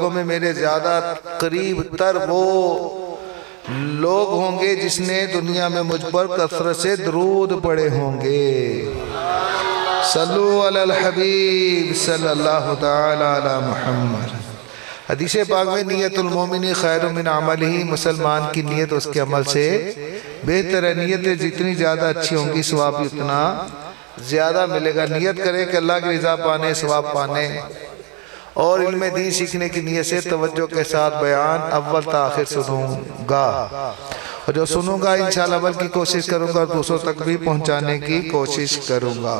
لوگوں میں میرے زیادہ قریب تر وہ لوگ ہوں گے جس نے دنیا میں مجھ پر کثرت سے درود پڑے ہوں گے۔ صلو علی الحبیب صلی اللہ تعالی علی محمد۔ حدیث پاک میں نیت المومن خیر من عملہ، مسلمان کی نیت اس کے عمل سے بہتر ہے۔ نیتیں جتنی زیادہ اچھی ہوں گی ثواب بھی اتنا زیادہ ملے گا۔ نیت کریں کہ اللہ کی رضا پانے، ثواب پانے، اور علم دین سیکھنے کی نیت سے توجہ کے ساتھ بیان اول تا آخر سنوں گا، اور جو سنوں گا انشاءاللہ عمل کی کوشش کروں گا اور دوسروں تک بھی پہنچانے کی کوشش کروں گا۔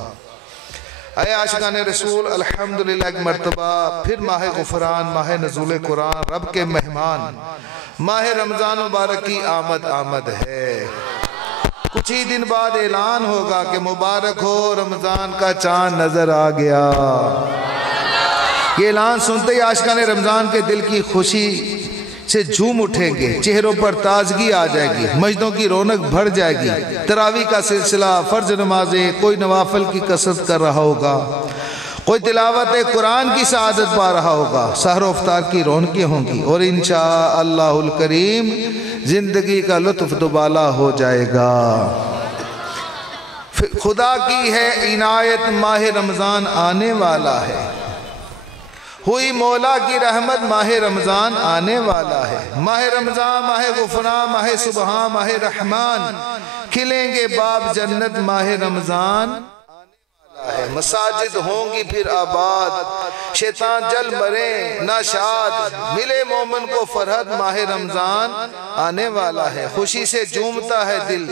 اے عاشقان رسول، الحمدللہ ایک مرتبہ پھر ماہ غفران، ماہ نزول قرآن، رب کے مہمان ماہ رمضان مبارک کی آمد ہے۔ کچھ ہی دن بعد اعلان ہوگا کہ مبارک ہو رمضان کا چاند نظر آ گیا۔ یہ اعلان سنتے ہی عاشقان رمضان کے دل کی خوشی سے جھوم اٹھیں گے، چہروں پر تازگی آ جائے گی، مسجدوں کی رونق بڑھ جائے گی، تراویح کا سلسلہ، فرض نمازیں، کوئی نوافل کی کثرت کر رہا ہوگا، کوئی تلاوت قرآن کی سعادت پا رہا ہوگا، سحر و افطار کی رونقیں ہوں گی، اور انشاءاللہ الکریم زندگی کا لطف دوبالا ہو جائے گا۔ خدا کی ہے عنایت، ماہ رمضان آنے والا ہے، ہوئی مولا کی رحمت، ماہ رمضان آنے والا ہے۔ ماہ رمضان، ماہ غفران، ماہ سبحان، ماہ رحمان، کھلیں گے باب جنت، ماہ رمضان ہے۔ مساجد ہوں گی پھر آباد، شیطان جل مرے ناشاد، ملے مومن کو فرحت، ماہ رمضان آنے والا ہے۔ خوشی سے جھومتا ہے دل،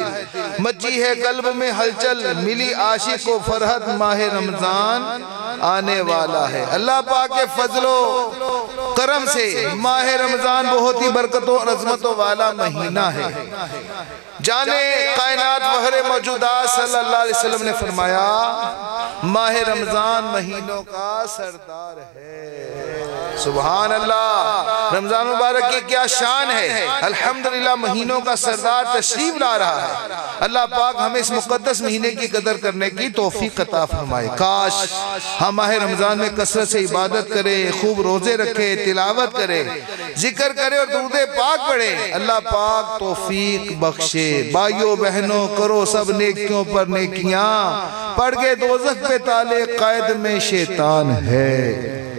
مچی ہے قلب میں ہلچل، ملی عاشق کو فرحت، ماہ رمضان آنے والا ہے۔ اللہ پاک کے فضل و کرم سے ماہ رمضان بہت ہی برکتوں اور عظمتوں والا مہینہ ہے۔ جانے کائنات فخر موجودات صلی اللہ علیہ وسلم نے فرمایا، ماہ رمضان مہینوں کا سردار ہے۔ سبحان اللہ، رمضان مبارک کی کیا شان ہے۔ الحمدللہ مہینوں کا سردار تشریف لا رہا ہے۔ اللہ پاک ہمیں اس مقدس مہینے کی قدر کرنے کی توفیق عطا فرمائے۔ کاش ہم ماہ رمضان میں کثرت سے عبادت کریں، خوب روزے رکھیں، تلاوت کریں، ذکر کریں اور درود پاک پڑھیں۔ اللہ پاک توفیق بخشے۔ بھائیوں بہنوں، کرو سب نیکیوں پر نیکیاں، پڑھ کے دوزخ پہ تالے قید میں شیطان ہے۔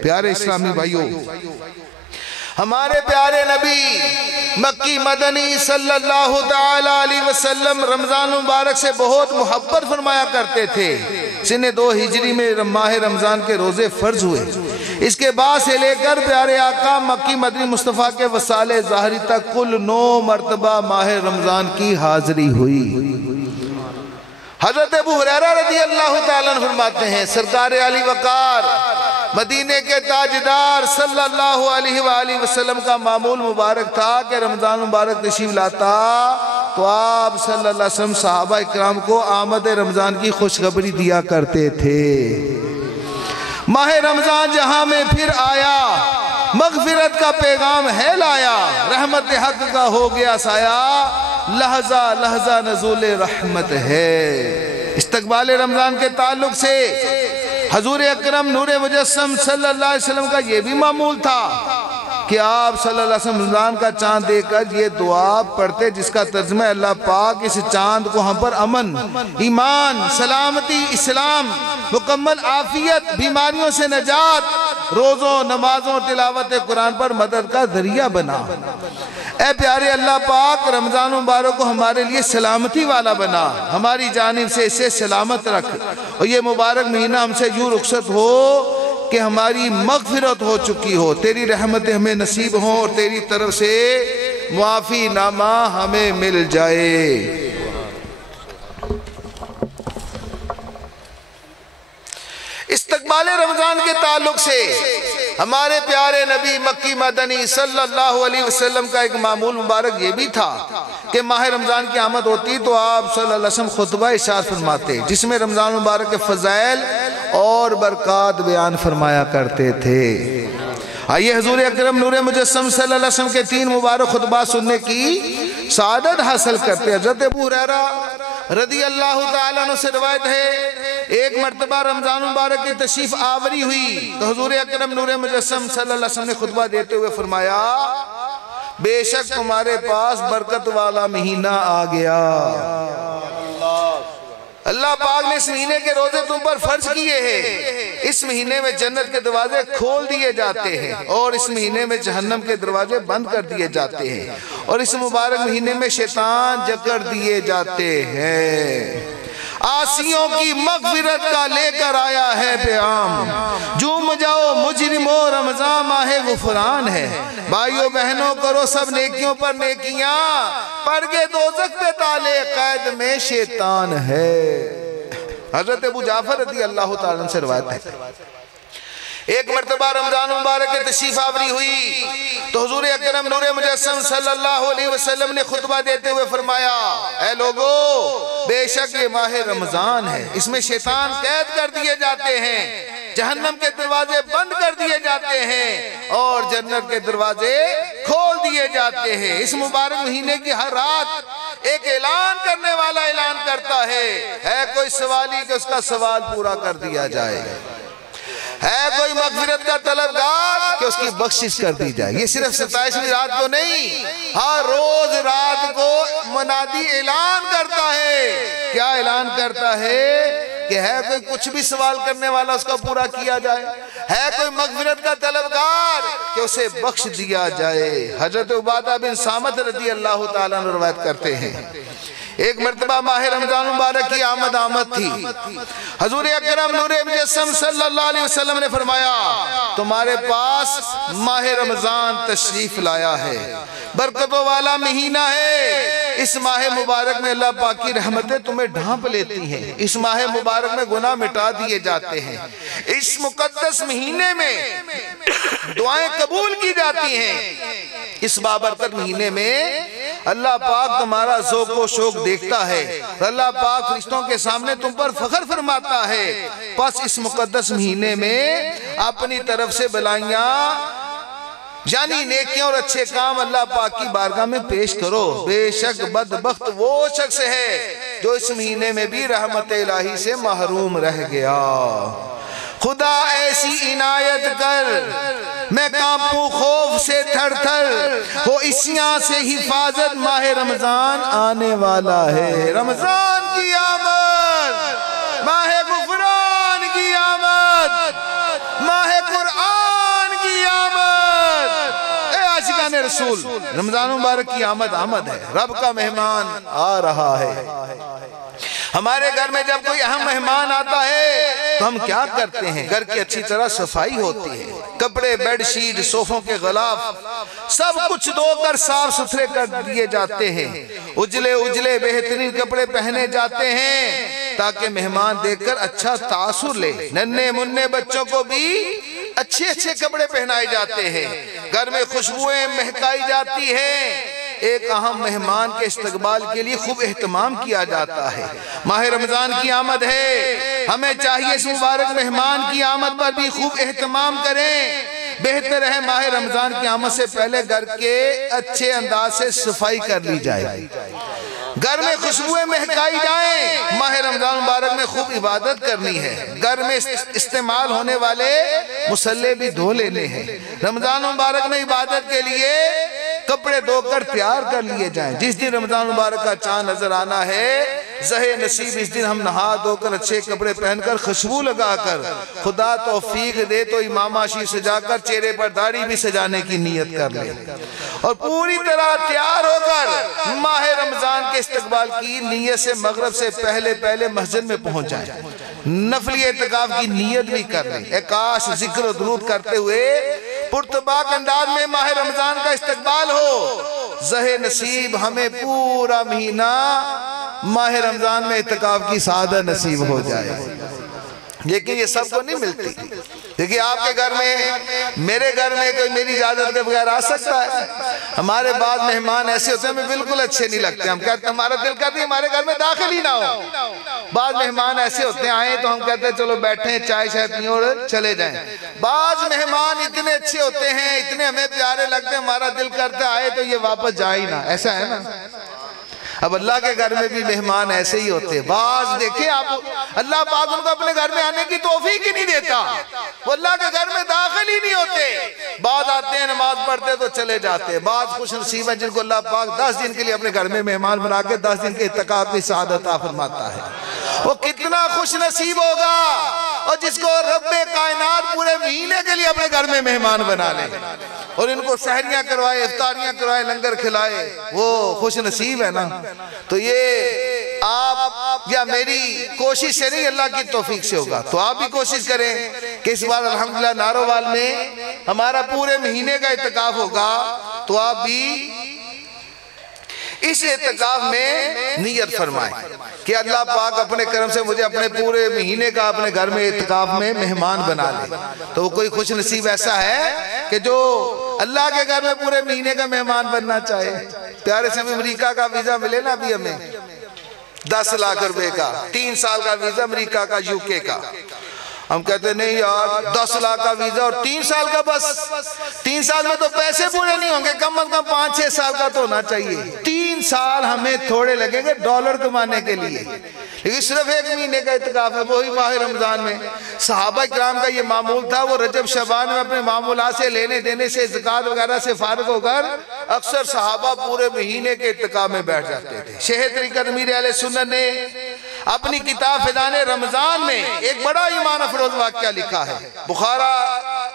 پیارے اسلامی بھائیوں، ہمارے پیارے نبی مکی مدنی صلی اللہ تعالی علیہ وسلم رمضان مبارک سے بہت محبت فرمایا کرتے تھے۔ سن 2 ہجری میں ماہ رمضان کے روزے فرض ہوئے۔ اس کے بعد سے لے کر پیارے آقا مکی مدنی مصطفیٰ کے وصال ظاہری تک کل 9 مرتبہ ماہ رمضان کی حاضری ہوئی۔ حضرت ابو ہریرہ رضی اللہ تعالیٰ عنہ فرماتے ہیں، سرکار علی وقار مدینے کے تاجدار صلی اللہ علیہ وآلہ وسلم کا معمول مبارک تھا کہ رمضان مبارک تشریف لاتا تو آپ صلی اللہ علیہ وسلم صحابہ اکرام کو آمد رمضان کی خوشخبری دیا کرتے تھے۔ ماہ رمضان جہاں میں پھر آیا، مغفرت کا پیغام ہے لایا، رحمت حق کا ہو گیا سایہ، لحظہ لحظہ نزول رحمت ہے۔ استقبال رمضان کے تعلق سے حضور اکرم نور مجسم صلی اللہ علیہ وسلم کا یہ بھی معمول تھا کہ آپ صلی اللہ علیہ وسلم رمضان کا چاند دیکھ کر یہ دعا پڑھتے جس کا ترجمہ اللہ پاک اس چاند کو ہم پر امن، ایمان، سلامتی، اسلام، مکمل عافیت، بیماریوں سے نجات، روزوں، نمازوں، تلاوت قرآن پر مدد کا ذریعہ بنا۔ اے پیارے اللہ پاک، رمضان مبارک کو ہمارے لیے سلامتی والا بنا، ہماری جانب سے اسے سلامت رکھ، اور یہ مبارک مہینہ ہم سے یوں رخصت ہو کہ ہماری مغفرت ہو چکی ہو، تیری رحمتیں ہمیں نصیب ہوں اور تیری طرف سے معافی نامہ ہمیں مل جائے۔ استقبال رمضان کے تعلق سے ہمارے پیارے نبی مکی مدنی صلی اللہ علیہ وسلم کا ایک معمول مبارک یہ بھی تھا کہ ماہ رمضان کی آمد ہوتی تو آپ صلی اللہ علیہ وسلم خطبہ ارشاد فرماتے جس میں رمضان مبارک کے فضائل اور برکات بیان فرمایا کرتے تھے۔ آئیے حضور اکرم نور مجسم صلی اللہ علیہ وسلم کے 3 مبارک خطبات سننے کی سعادت حاصل کرتے۔ حضرت ابو ہریرہ رضی اللہ تعالیٰ عنہ سے روایت ہے ایک مرتبہ رمضان مبارک کی تشریف آوری ہوئی تو حضور اکرم نور مجسم صلی اللہ علیہ وسلم نے خطبہ دیتے ہوئے فرمایا بے شک تمہارے پاس برکت والا مہینہ آ گیا، اللہ پاک نے اس مہینے کے روزے تم پر فرض کیے ہیں، اس مہینے میں جنت کے دروازے کھول دیے جاتے ہیں اور اس مہینے میں جہنم کے دروازے بند کر دیے جاتے ہیں اور اس مبارک مہینے میں شیطان جکڑ دیے جاتے ہیں، عاصیوں کی مغفرت کا لے کر آیا ہے پیام، جھوم جاؤ مجرمو رمضان ماہ غفران ہے، بھائیو بہنوں کرو سب نیکیوں پر نیکیاں، پرگے دوزخ پہ تالے قید میں شیطان ہے۔ حضرت ابو جعفر رضی اللہ تعالیٰ سے روایت ہے ایک مرتبہ رمضان مبارک کے تشریف آوری ہوئی تو حضور اکرم نور مجسم صلی اللہ علیہ وسلم نے خطبہ دیتے ہوئے فرمایا اے لوگو بے شک یہ ماہ رمضان ہے، اس میں شیطان قید کر دیے جاتے ہیں، جہنم کے دروازے بند کر دیے جاتے ہیں اور جنت کے دروازے کھول دیے جاتے ہیں۔ اس مبارک مہینے کی ہر رات ایک اعلان کرنے والا اعلان کرتا ہے کوئی سوالی کہ اس کا سوال پورا کر دیا جائے، ہے کوئی مغفرت کا طلبگار کہ اس کی بخشش کر دی جائے۔ یہ صرف 27ویں رات کو نہیں، ہر روز رات کو منادی اعلان کرتا ہے۔ کیا اعلان کرتا ہے؟ کہ ہے کوئی کچھ بھی سوال کرنے والا اس کا پورا کیا جائے، ہے کوئی مغفرت کا طلبگار کہ اسے بخش دیا جائے۔ حضرت عبادہ بن صامت رضی اللہ تعالیٰ عنہ روایت کرتے ہیں ایک مرتبہ ماہ رمضان مبارک کی آمد تھی، حضور اکرم نور مجسم صلی اللہ علیہ وسلم نے فرمایا تمہارے پاس ماہ رمضان تشریف لایا ہے، برکتوں والا مہینہ ہے، اس ماہ مبارک میں اللہ پاک کی رحمتیں تمہیں ڈھانپ لیتی ہیں، اس ماہ مبارک میں گناہ مٹا دیے جاتے ہیں، اس مقدس مہینے میں دعائیں قبول کی جاتی ہیں، اس بابرکت مہینے میں اللہ پاک تمہارا ذوق و شوق دیکھتا ہے، اللہ پاک فرشتوں کے سامنے تم پر فخر فرماتا ہے، پس اس مقدس مہینے میں اپنی طرف سے بلائیاں یعنی نیکیاں اور اچھے کام اللہ پاک کی بارگاہ میں پیش کرو۔ بے شک بدبخت وہ شخص ہے جو اس مہینے میں بھی رحمت الہی سے محروم رہ گیا۔ خدا ایسی عنایت کر میں کانپوں خوف سے تھر تھر، ہو اسیاں سے حفاظت ماہ رمضان آنے والا ہے۔ رمضان کی آمد، ماہ غفران کی آمد، ماہ قرآن کی آمد، اے عاشقان رسول رمضان مبارک کی آمد ہے، رب کا مہمان آ رہا ہے۔ ہمارے گھر میں جب کوئی اہم مہمان آتا ہے تو ہم کیا کرتے ہیں؟ گھر کی اچھی طرح صفائی ہوتی ہے، کپڑے بیڈ شیٹ صوفوں کے غلاف سب کچھ دھو کر صاف ستھرے کر دیے جاتے ہیں، اجلے بہترین کپڑے پہنے جاتے ہیں تاکہ مہمان دیکھ کر اچھا تاثر لے۔ ننھے منھے بچوں کو بھی اچھے کپڑے پہنائے جاتے ہیں، گھر میں خوشبوئیں مہکائی جاتی ہیں، ایک اہم مہمان کے استقبال کے لیے خوب اہتمام کیا جاتا ہے۔ ماہ رمضان کی آمد ہے، ہمیں چاہیے اس مبارک مہمان کی آمد پر بھی خوب اہتمام کریں۔ بہتر ہے ماہ رمضان کی آمد سے پہلے گھر کے اچھے انداز سے صفائی کر لی جائے، گھر میں خوشبوئیں مہکائی جائیں۔ ماہ رمضان مبارک میں خوب عبادت کرنی ہے، گھر میں استعمال ہونے والے مصلے بھی دھو لینے ہیں۔ رمضان مبارک میں عبادت کے لیے کپڑے دھو کر تیار کر لیے جائیں۔ جس دن رمضان مبارک کا چاند نظر آنا ہے زہ نصیب اس دن ہم نہا دھو کر اچھے کپڑے پہن کر خوشبو لگا کر، خدا توفیق دے تو امام عاشی سجا کر چہرے پر داڑھی بھی سجانے کی نیت کر لیں اور پوری طرح تیار ہو کر ماہ رمضان کے استقبال کی نیت سے مغرب سے پہلے مسجد میں پہنچ جائیں، نفلی اعتکاف کی نیت بھی کر لیں، اکاش ذکر و درود کرتے ہوئے پرتباک انداز میں ماہ رمضان کا استقبال ہو۔ زہ نصیب ہمیں پورا مہینہ ماہ رمضان میں اعتکاف کی سعادت نصیب ہو جائے، لیکن یہ سب کو نہیں ملتی۔ دیکھیں آپ کے گھر میں، میرے گھر میں کوئی میری اجازت کے بغیر آ سکتا ہے؟ ہمارے بعض مہمان ایسے ہوتے ہیں ہمیں بالکل اچھے نہیں لگتے، ہم کہتے ہیں ہمارا دل کرتی ہے ہمارے گھر میں داخل ہی نہ ہو۔ بعض مہمان ایسے ہوتے ہیں آئیں تو ہم کہتے ہیں چلو بیٹھیں چائے شائے پئیں اور چلے جائیں۔ بعض مہمان اتنے اچھے ہوتے ہیں، اتنے ہمیں پیارے لگتے ہیں، ہمارا دل کرتا ہے آئے تو یہ واپس جائے ہی نہ، ایسا ہے نا؟ اب اللہ کے گھر میں بھی مہمان ایسے ہی ہوتے ہیں. بعض دیکھیں آپ اللہ پاک ان کو اپنے گھر میں آنے کی توفیق ہی نہیں دیتا, وہ اللہ کے گھر میں داخل ہی نہیں ہوتے. بعض آتے ہیں نماز پڑھتے تو چلے جاتے ہیں. بعض خوش نصیب ہیں جن کو اللہ پاک 10 دن کے لیے اپنے گھر میں مہمان بنا کے 10 دن کے اعتکاف کی سعادت عطا فرماتا ہے. وہ کتنا خوش نصیب ہوگا اور جس کو رب کائنات پورے مہینے کے لیے اپنے گھر میں مہمان بنا لے اور ان کو سحریاں کروائے, افطاریاں کروائے, لنگر کھلائے, وہ خوش نصیب ہے نا. تو یہ آپ یا میری کوشش سے نہیں, اللہ کی توفیق سے ہوگا. تو آپ بھی کوشش کریں کہ اس بار الحمدللہ نارووال میں ہمارا پورے مہینے کا اعتکاف ہوگا, تو آپ بھی اس اعتکاف میں نیت فرمائیں کہ اللہ پاک اپنے کرم سے مجھے اپنے پورے مہینے کا اپنے گھر میں اعتکاف میں مہمان بنا لے. تو وہ کوئی خوش نصیب ایسا ہے کہ جو اللہ کے گھر میں پورے مہینے کا مہمان بننا چاہے. پیارے سے امریکہ کا ویزا ملے نا ابھی ہمیں 10 لاکھ روپے کا, 3 سال کا ویزا امریکہ کا, UK کا. ہم کہتے ہیں نہیں یار 10 لاکھ کا ویزا اور 3 سال کا, بس 3 سال میں تو پیسے پورے نہیں ہوں گے, کم از کم 5-6 سال کا تو ہونا چاہیے. 3 سال ہمیں تھوڑے لگیں گے ڈالر کمانے کے لیے, لیکن صرف 1 مہینے کا اعتکاف ہے, وہی ماہ رمضان میں. صحابہ کرام کا یہ معمول تھا, وہ رجب شعبان میں اپنے معمولات سے لینے دینے سے زکوٰۃ وغیرہ سے فارغ ہو کر اکثر صحابہ پورے مہینے کے اعتکاف میں بیٹھ جاتے تھے. شیخ طریقت امیر اہل سنت نے اپنی کتاب فیضان رمضان میں ایک بڑا ایمان افروز واقعہ لکھا ہے. بخارا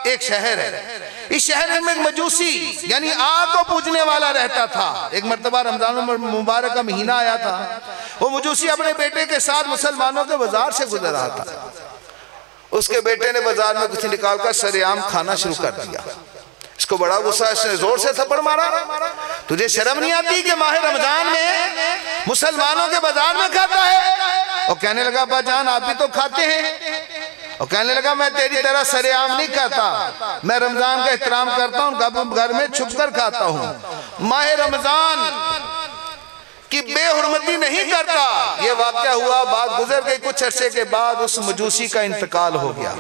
ایک شہر ہے, اس شہر میں ایک مجوسی یعنی آگ کو پوجنے والا رہتا تھا. ایک مرتبہ رمضان مبارک کا مہینہ آیا تھا, وہ مجوسی اپنے بیٹے کے ساتھ مسلمانوں کے بازار سے گزر رہا تھا. اس کے بیٹے نے بازار میں کچھ نکال کر سرعام کھانا شروع کر دیا. اس کو بڑا غصہ, اس نے زور سے تھپڑ مارا, تجھے شرم نہیں آتی کہ ماہ رمضان میں مسلمانوں کے بازار میں کھاتا ہے؟ اور کہنے لگا ابا جان آپ بھی تو کھاتے ہیں. اور کہنے لگا میں تیری طرح سرعام نہیں کھاتا, میں رمضان کا احترام کرتا ہوں, گھر میں چھپ کر کھاتا ہوں, ماہ رمضان کی بے حرمتی نہیں کرتا. یہ واقعہ ہوا, بات گزر گئی, کچھ عرصے کے بعد اس مجوسی کا انتقال ہو گیا.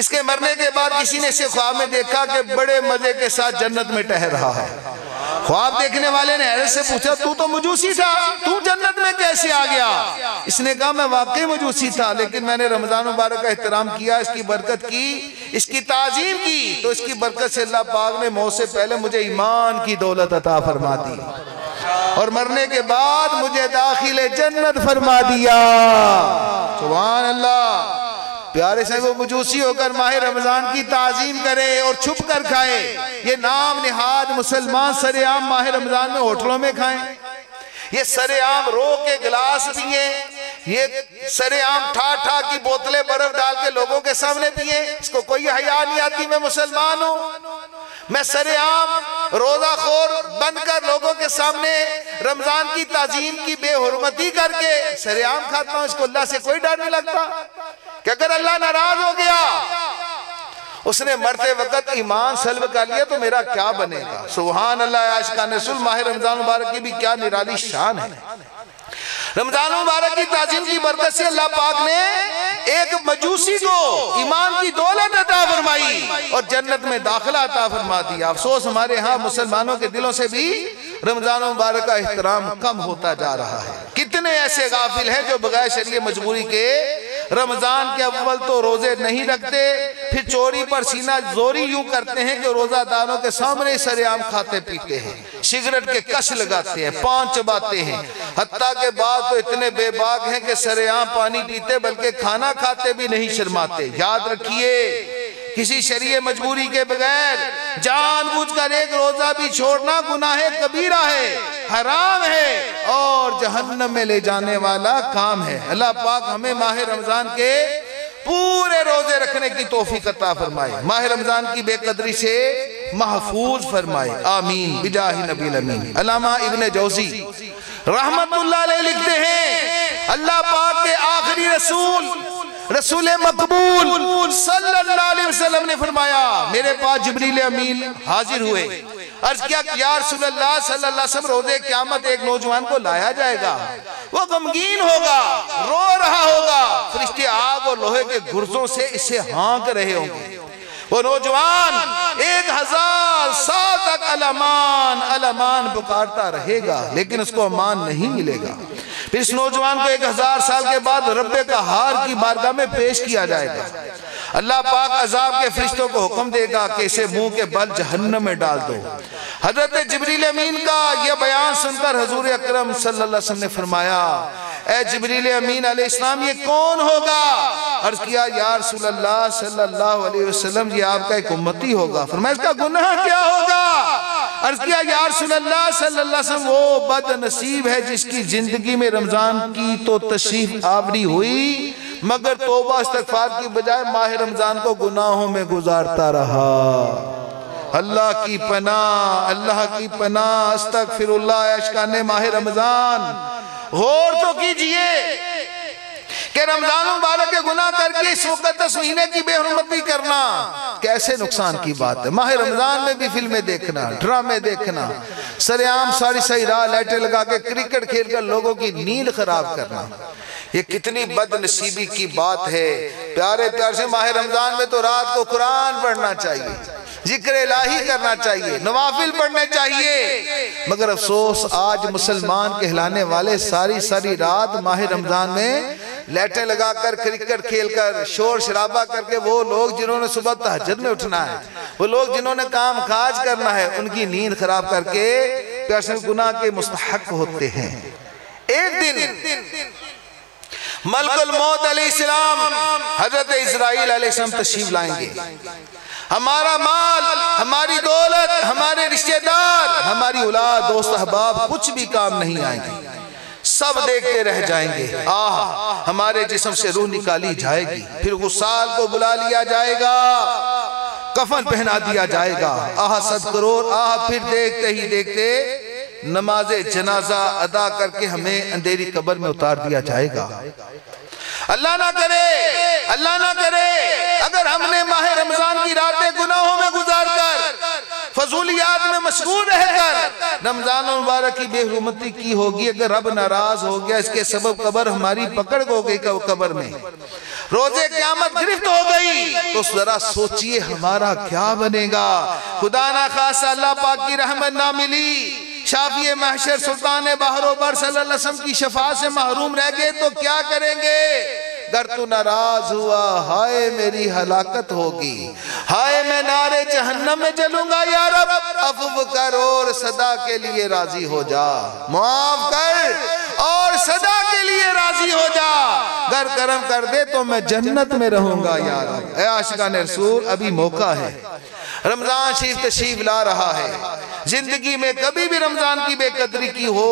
اس کے مرنے کے بعد کسی نے اسے خواب میں دیکھا کہ بڑے مزے کے ساتھ جنت میں ٹہل رہا ہے. خواب دیکھنے والے نے حیرت سے پوچھا تو مجوسی تھا, تو جنت میں کیسے آ گیا؟ اس نے کہا میں واقعی مجوسی تھا, لیکن میں نے رمضان مبارک کا احترام کیا, اس کی برکت کی, اس کی تعظیم کی, تو اس کی برکت سے اللہ پاک نے موت سے پہلے مجھے ایمان کی دولت عطا فرما دی اور مرنے کے بعد مجھے داخل جنت فرما دیا. سبحان اللہ. پیارے سے وہ مجوسی ہو کر ماہ رمضان کی تعظیم کرے اور چھپ کر کھائے. یہ نام نہاد مسلمان سرعام ماہ رمضان میں ہوٹلوں میں کھائیں, یہ سرعام رو کے گلاس پئیں, یہ سرعام ٹھا کی بوتلیں برف ڈال کے لوگوں کے سامنے پئیں. اس کو کوئی حیا نہیں آتی میں مسلمان ہوں, میں سرعام روزہ خور بن کر لوگوں کے سامنے رمضان کی تعظیم کی بے حرمتی کر کے سرعام کھاتا ہوں. اس کو اللہ سے کوئی ڈر نہیں لگتا کہ اگر اللہ ناراض ہو گیا, اس نے مرتے وقت ایمان سلب کر لیا تو میرا کیا بنے گا. سبحان اللہ. عاشقان رسول ماہ رمضان مبارک کی بھی کیا نرالی شان ہے. رمضان مبارک کی تعظیم کی برکت سے اللہ پاک نے ایک مجوسی کو ایمان کی دولت عطا فرمائی اور جنت میں داخلہ عطا فرما دیا. افسوس ہمارے ہاں مسلمانوں کے دلوں سے بھی رمضان مبارک کا احترام کم ہوتا جا رہا ہے. کتنے ایسے غافل ہیں جو بغیر شرعی مجبوری کے رمضان کے اول تو روزے نہیں رکھتے, پھر چوری پر سینہ زوری یوں کرتے ہیں کہ روزہ داروں کے سامنے سرعام کھاتے پیتے ہیں, سگریٹ کے کش لگاتے ہیں, پان چباتے ہیں, حتیٰ کہ بعض تو اتنے بے باک ہیں کہ سرعام پانی پیتے بلکہ کھانا کھاتے بھی نہیں شرماتے. یاد رکھیے کسی شرعی مجبوری کے بغیر جان بوجھ کر ایک روزہ بھی چھوڑنا گناہ کبیرہ ہے, حرام ہے اور جہنم میں لے جانے والا کام ہے. اللہ پاک ہمیں ماہ رمضان کے پورے روزے رکھنے کی توفیق عطا فرمائے, ماہ رمضان کی بے قدری سے محفوظ فرمائے. آمین بجاہ نبی الامین. علامہ ابن جوزی رحمت اللہ علیہ لکھتے ہیں اللہ پاک کے آخری رسول مقبول صلی اللہ علیہ وسلم نے فرمایا میرے پاس جبریل امین حاضر ہوئے, عرض کیا یا رسول اللہ صلی اللہ علیہ وسلم روزے قیامت ایک نوجوان کو لایا جائے گا, وہ غمگین ہوگا, رو رہا ہوگا, فرشتے آگ اور لوہے کے گرزوں سے اسے ہانک رہے ہوں گے. وہ نوجوان 1000 سال تک الامان الامان پکارتا رہے گا، لیکن اس کو امان نہیں ملے گا۔ پھر اس نوجوان کو 1000 سال کے بعد رب قہار کی بارگاہ میں پیش کیا جائے گا۔ اللہ پاک عذاب کے فرشتوں کو حکم دے گا کہ اسے منہ کے بل جہنم میں ڈال دو۔ حضرت جبریل امین کا یہ بیان سن کر حضور اکرم صلی اللہ علیہ وسلم نے فرمایا، اے جبریل امین علیہ السلام یہ کون ہوگا؟ عرض کیا یا رسول اللہ صلی اللہ علیہ وسلم یہ آپ کا ایک امتی ہوگا۔ فرمایا اس کا گناہ کیا ہوگا؟ عرض کیا یا رسول اللہ صلی اللہ علیہ وسلم وہ بد نصیب ہے جس کی زندگی میں رمضان کی تو تشریف آوری ہوئی مگر توبہ استغفار کی بجائے ماہ رمضان کو گناہوں میں گزارتا رہا۔ اللہ کی پناہ، اللہ کی پناہ، استغفر اللہ۔ عاشقان ماہ رمضان غور تو کیجئے کہ رمضان مبارک کے گناہ کر کے اس مقدس مہینے کی بے حرمتی کرنا کیسے نقصان کی بات ہے۔ ماہ رمضان میں بھی فلمیں دیکھنا، ڈرامے دیکھنا، سریعام ساری رات لائٹیں لگا کے کرکٹ کھیل کر لوگوں کی نیند خراب کرنا، یہ کتنی بد نصیبی کی بات ہے۔ پیارے پیار سے ماہ رمضان میں تو رات کو قرآن پڑھنا چاہیے، ذکر الہی کرنا چاہیے، نوافل پڑھنے چاہیے، مگر افسوس آج مسلمان کہلانے والے ساری رات ماہ رمضان میں لائٹیں لگا کر کرکٹ کھیل کر شور شرابہ کر کے وہ لوگ جنہوں نے صبح تہجد میں اٹھنا ہے، وہ لوگ جنہوں نے کام کاج کرنا ہے، ان کی نیند خراب کر کے پیار سے گناہ کے مستحق ہوتے ہیں۔ ایک دن ملک الموت علیہ السلام حضرت اسرائیل علیہ السلام تشریف لائیں گے۔ ہمارا مال، ہماری دولت، ہمارے رشتہ دار، ہماری اولاد، دوست احباب کچھ بھی کام نہیں آئیں گے، سب دیکھتے رہ جائیں گے۔ ہمارے جسم سے روح نکالی جائے گی، پھر غسال کو بلا لیا جائے گا، کفن پہنا دیا جائے گا، 7 کروڑ پھر دیکھتے ہی دیکھتے نماز جنازہ ادا کر کے ہمیں اندھیری قبر میں اتار دیا جائے گا۔ اللہ نہ کرے اگر ہم نے ماہ رمضان کی راتیں گناہوں میں گزار کر فضولیات میں مشغول رہ کر رمضان مبارک کی بے حرمتی کی ہوگی، اگر رب ناراض ہو گیا، اس کے سبب قبر ہماری پکڑ ہو گئی قبر میں، روزے قیامت گرفت ہو گئی، تو ذرا سوچئے ہمارا کیا بنے گا۔ خدا نہ خواستہ اللہ پاک کی رحمت نہ ملی، شافی محشر سلطان بحر و بر صلی اللہ علیہ وسلم کی شفاعت سے محروم رہ گئے تو کیا کریں گے؟ اگر تو ناراض ہوا، ہائے میری ہلاکت ہوگی، ہائے میں نارے جہنم میں جلوں گا، یا رب عفو کر اور صدا کے لیے راضی ہو جا، معاف کر اور صدا کے لیے راضی ہو جا، گر کرم کر دے تو میں جنت میں رہوں گا یا رب۔ اے عاشقان رسول ابھی موقع ہے، رمضان شریف تشریف لا رہا ہے، زندگی میں کبھی بھی رمضان کی بے قدری کی ہو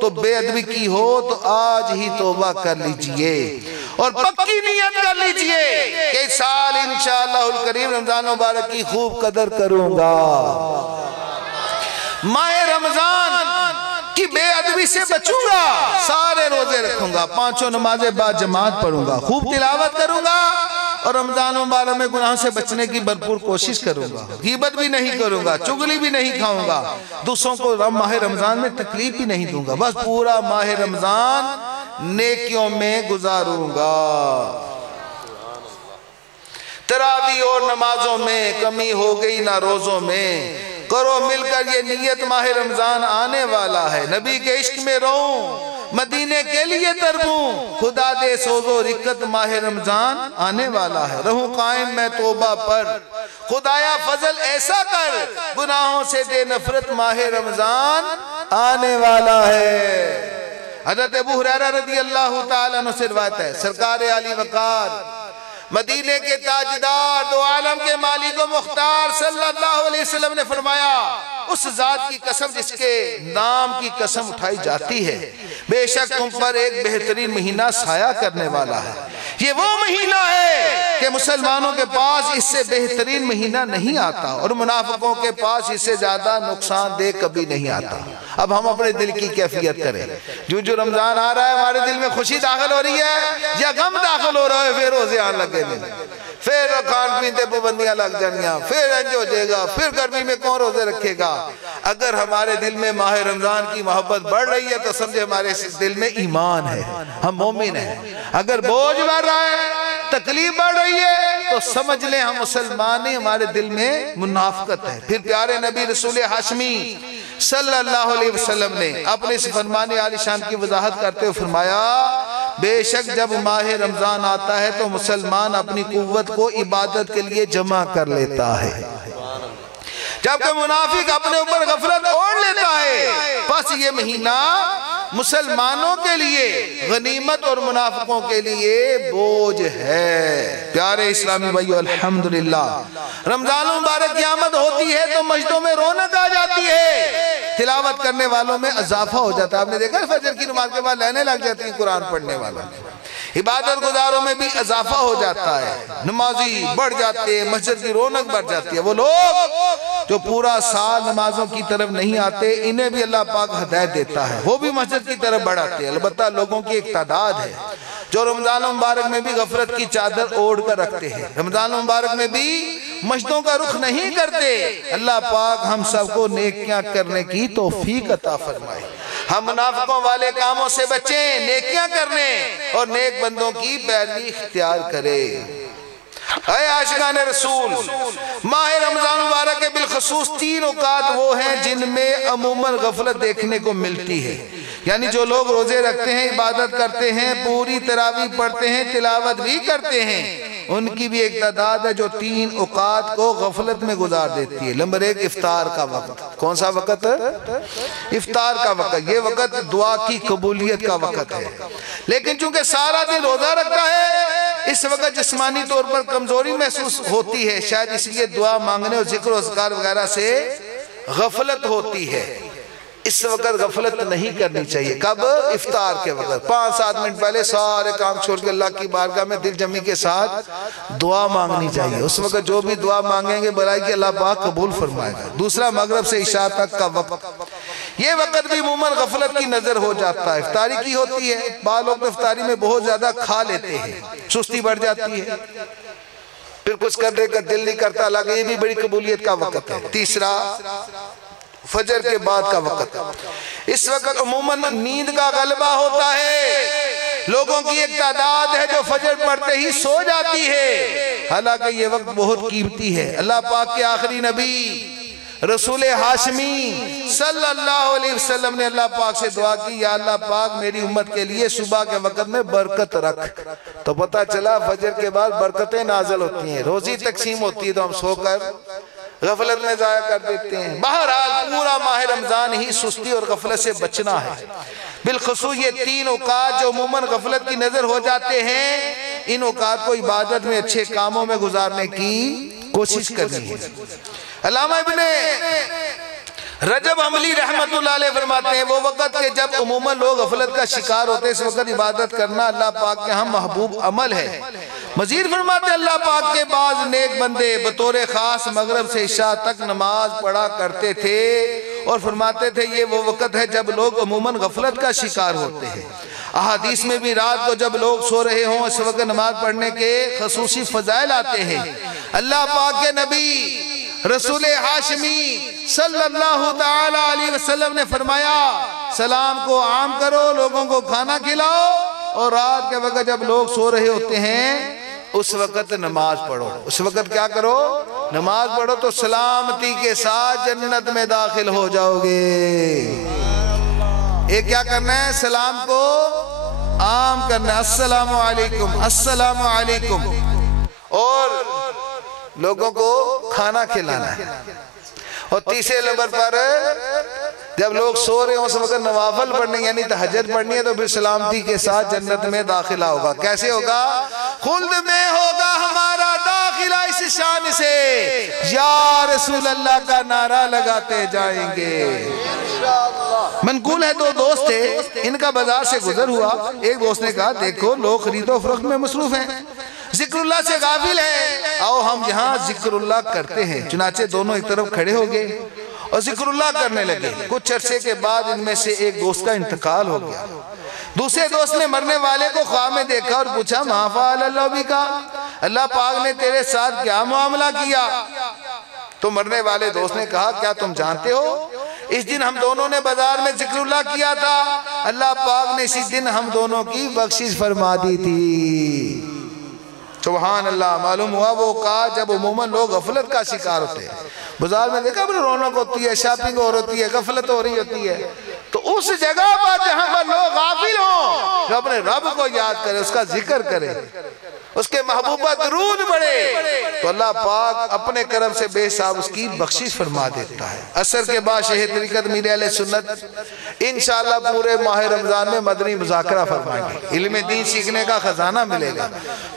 تو بے ادبی کی ہو تو آج ہی توبہ کر لیجئے اور پکی نیت کر لیجئے کہ اس سال انشاءاللہ الکریم رمضان مبارک کی خوب قدر کروں گا، ماہ رمضان کی بے ادبی سے بچوں گا، سارے روزے رکھوں گا، 5 نمازیں بعد جماعت پڑھوں گا، خوب تلاوت کروں گا اور رمضان مبارک میں گناہ سے بچنے کی بھرپور کوشش کروں گا، غیبت بھی نہیں کروں گا، چغلی بھی نہیں کھاؤں گا، دوسروں کو ماہ رمضان میں تکلیف بھی نہیں دوں گا، بس پورا ماہ رمضان نیکیوں میں گزاروں گا۔ تراویح اور نمازوں میں کمی ہو گئی نہ روزوں میں، کرو مل کر یہ نیت ماہ رمضان آنے والا ہے، نبی کے عشق میں رہوں، مدینے کے لیے تربوں، خدا دے سوز و رکت ماہ رمضان آنے والا ہے، رہوں قائم میں توبہ پر، خدایا فضل ایسا کر، گناہوں سے دے نفرت ماہ رمضان آنے والا ہے۔ حضرت ابو ہریرہ رضی اللہ تعالیٰ عنہ سے روایت ہے، سرکار عالی وقار مدینے کے تاجدار دو عالم کے مالک و مختار صلی اللہ علیہ وسلم نے فرمایا، اس ذات کی قسم جس کے نام کی قسم اٹھائی جاتی ہے، بے شک تم پر ایک بہترین مہینہ سایہ کرنے والا ہے، یہ وہ مہینہ ہے کہ مسلمانوں کے پاس اس سے بہترین مہینہ نہیں آتا اور منافقوں کے پاس اس سے زیادہ نقصان دہ کبھی نہیں آتا۔ اب ہم اپنے دل کی کیفیت کریں، جو رمضان آ رہا ہے ہمارے دل میں خوشی داخل ہو رہی ہے یا غم داخل ہو رہا ہے، پھر روزے آن لگے نہیں، پھر کھان پیتے پابندیاں لگ جانیاں، پھر انج ہو جائے گا، پھر گرمی میں کون روزے رکھے گا۔ اگر ہمارے دل میں ماہ رمضان کی محبت بڑھ رہی ہے تو سمجھے ہمارے دل میں ایمان ہے، ہم مومن ہیں۔ اگر بوجھ بڑھ رہا ہے، تکلیف بڑھ رہی ہے تو سمجھ لیں ہم مسلمان ہیں، ہمارے دل میں منافقت ہے۔ پھر پیارے نبی رسول ہاشمی صلی اللہ علیہ وسلم نے اپنے اس فرمان عالی شان کی وضاحت کرتے ہوئے فرمایا بے شک جب ماہ رمضان آتا ہے تو مسلمان اپنی قوت کو عبادت کے لیے جمع کر لیتا ہے، جبکہ منافق اپنے اوپر غفلت اوڑھ لیتا ہے۔ پس یہ مہینہ مسلمانوں کے لیے غنیمت اور منافقوں کے لیے بوجھ ہے۔ پیارے اسلامی بھائیو، الحمدللہ رمضان مبارک کی آمد ہوتی ہے تو مسجدوں میں رونق آ جاتی ہے، تلاوت کرنے والوں میں اضافہ ہو جاتا ہے۔ آپ نے دیکھا فجر کی نماز کے بعد لائنیں لگ جاتی ہیں قرآن پڑھنے والوں میں، عبادت گزاروں میں بھی اضافہ ہو جاتا ہے، نمازی بڑھ جاتے ہیں، مسجد کی رونق بڑھ جاتی ہے۔ وہ لوگ جو پورا سال نمازوں کی طرف نہیں آتے انہیں بھی اللہ پاک ہدایت دیتا ہے، وہ بھی مسجد کی طرف بڑھاتے ہیں۔ البتہ لوگوں کی ایک تعداد ہے جو رمضان مبارک میں بھی غفلت کی چادر اوڑھ کر رکھتے ہیں، رمضان مبارک میں بھی مسجدوں کا رخ نہیں کرتے۔ اللہ پاک ہم سب کو نیکیاں کرنے کی توفیق عطا فرمائے، ہم منافقوں والے کاموں سے بچیں، نیکیاں کرنے اور نیک بندوں کی پیروی اختیار کرے۔ اے عاشقان رسول، ماہ رمضان مبارک کے بالخصوص 3 اوقات وہ ہیں جن میں عموماً غفلت دیکھنے کو ملتی ہے، یعنی جو لوگ روزے رکھتے ہیں، عبادت کرتے ہیں، پوری تراویح پڑھتے ہیں، تلاوت بھی کرتے ہیں، ان کی بھی ایک تعداد ہے جو 3 اوقات کو غفلت میں گزار دیتی ہے۔ نمبر 1 افطار کا وقت۔ کون سا وقت؟ افطار کا وقت۔ یہ وقت دعا کی قبولیت کا وقت ہے، لیکن چونکہ سارا دن روزہ رکھتا ہے اس وقت جسمانی طور پر کمزوری محسوس ہوتی ہے، شاید اس لیے دعا مانگنے اور ذکر و اذکار وغیرہ سے غفلت ہوتی ہے۔ اس وقت غفلت نہیں کرنی چاہیے۔ کب؟ افطار کے وقت 5-7 منٹ پہلے سارے کام چھوڑ کے اللہ کی بارگاہ میں دل جمی کے ساتھ دعا مانگنی چاہیے۔ اس وقت جو بھی دعا مانگیں گے بلائی کہ اللہ پاک قبول فرمائے گا۔ دوسرا مغرب سے عشاء تک کا وقت، یہ وقت بھی عموماً غفلت کی نظر ہو جاتا ہے، افطاری کی ہوتی ہے، بعض لوگ افطاری میں بہت زیادہ کھا لیتے ہیں، سستی بڑھ جاتی ہے، پھر کچھ کرنے کا دل نہیں کرتا، لگے یہ بھی بڑی قبولیت کا وقت ہے۔ تیسرا فجر کے بعد کا وقت، اس وقت عموماً نیند کا غلبہ ہوتا ہے، لوگوں کی ایک تعداد ہے جو فجر پڑھتے ہی سو جاتی ہے، حالانکہ یہ وقت بہت قیمتی ہے۔ اللہ پاک کے آخری نبی رسول ہاشمی صلی اللہ علیہ وسلم نے اللہ پاک سے دعا کی، یا اللہ پاک میری امت کے لیے صبح کے وقت میں برکت رکھ۔ تو پتہ چلا فجر کے بعد برکتیں نازل ہوتی ہیں، روزی تقسیم ہوتی ہے تو ہم سو کر غفلت میں ضائع کر دیتے ہیں۔ بہرحال پورا ماہ رمضان ہی سستی اور غفلت سے بچنا ہے، بالخصوص یہ 3 اوقات جو عموماً غفلت کی نظر ہو جاتے ہیں، ان اوقات کو عبادت میں اچھے کاموں میں گزارنے کی کوشش کرنی ہے۔ علامہ ابن رجب حنبلی رحمت اللہ علیہ فرماتے ہیں وہ وقت کہ جب عموماً لوگ غفلت کا شکار ہوتے ہیں، اس وقت عبادت کرنا اللہ پاک کے ہم محبوب عمل ہے۔ مزید فرماتے ہیں اللہ پاک کے بعض نیک بندے بطور خاص مغرب سے عشاء تک نماز پڑھا کرتے تھے، اور فرماتے تھے یہ وہ وقت ہے جب لوگ عموماً غفلت کا شکار ہوتے ہیں۔ احادیث میں بھی رات کو جب لوگ سو رہے ہوں اس وقت نماز پڑھنے کے خصوصی فضائل آتے ہیں۔ اللہ پاک کے نبی رسول ہاشمی صلی اللہ تعالی علیہ وسلم نے فرمایا سلام کو عام کرو، لوگوں کو کھانا کھلاؤ، اور رات کے وقت جب لوگ سو رہے ہوتے ہیں اس وقت نماز پڑھو۔ اس وقت کیا کرو؟ نماز پڑھو تو سلامتی کے ساتھ جنت میں داخل ہو جاؤ گے۔ ایک کیا کرنا ہے؟ سلام کو عام کرنا ہے، السلام علیکم السلام علیکم، اور لوگوں کو کھانا کھلانا ہے۔ اور تیسرے نمبر پر جب لوگ سو رہے ہوں اس وقت نوافل پڑھنے یعنی تہجد پڑھنی ہے، تو پھر سلامتی کے ساتھ جنت میں داخلہ ہوگا۔ کیسے ہوگا؟ خلد میں ہوگا ہمارا داخلہ اس شان سے یا رسول اللہ کا نعرہ لگاتے جائیں گے۔ منقول ہے 2 دوست تھے، ان کا بازار سے گزر ہوا، ایک دوست نے کہا دیکھو لوگ خرید و فروخت میں مصروف ہیں، ذکر اللہ سے غافل ہے، آؤ ہم یہاں ذکر اللہ کرتے ہیں۔ چنانچہ دونوں ایک طرف کھڑے ہو گئے اور ذکر اللہ کرنے لگے۔ کچھ عرصے کے بعد ان میں سے ایک دوست کا انتقال ہو گیا۔ دوسرے دوست نے مرنے والے کو خواب میں دیکھا اور پوچھا ما فعل اللہ بکا، اللہ پاک نے تیرے ساتھ کیا معاملہ کیا؟ تو مرنے والے دوست نے کہا کیا تم جانتے ہو اس دن ہم دونوں نے بازار میں ذکر اللہ کیا تھا، اللہ پاک نے اسی دن ہم دونوں کی بخشش فرما دی تھی۔ سبحان اللہ. معلوم ہوا وہ کا جب عموماً لوگ غفلت کا شکار ہوتے ہیں. بازار میں دیکھا اپنے رونق ہوتی ہے، شاپنگ ہو رہی ہے، غفلت ہو رہی ہوتی ہے، تو اس جگہ پر جہاں پر لوگ غافل ہوں جو اپنے رب کو یاد کرے، اس کا ذکر کرے، اس کے محبوبہ درود پڑھے، تو اللہ پاک اپنے کرم سے بے حساب اس کی بخشش فرما دیتا ہے. عصر کے بعد شیخ طریقت میر اہل سنت انشاءاللہ پورے ماہ رمضان میں مدنی مذاکرہ فرمائیں گے. علم دین سیکھنے کا خزانہ ملے گا،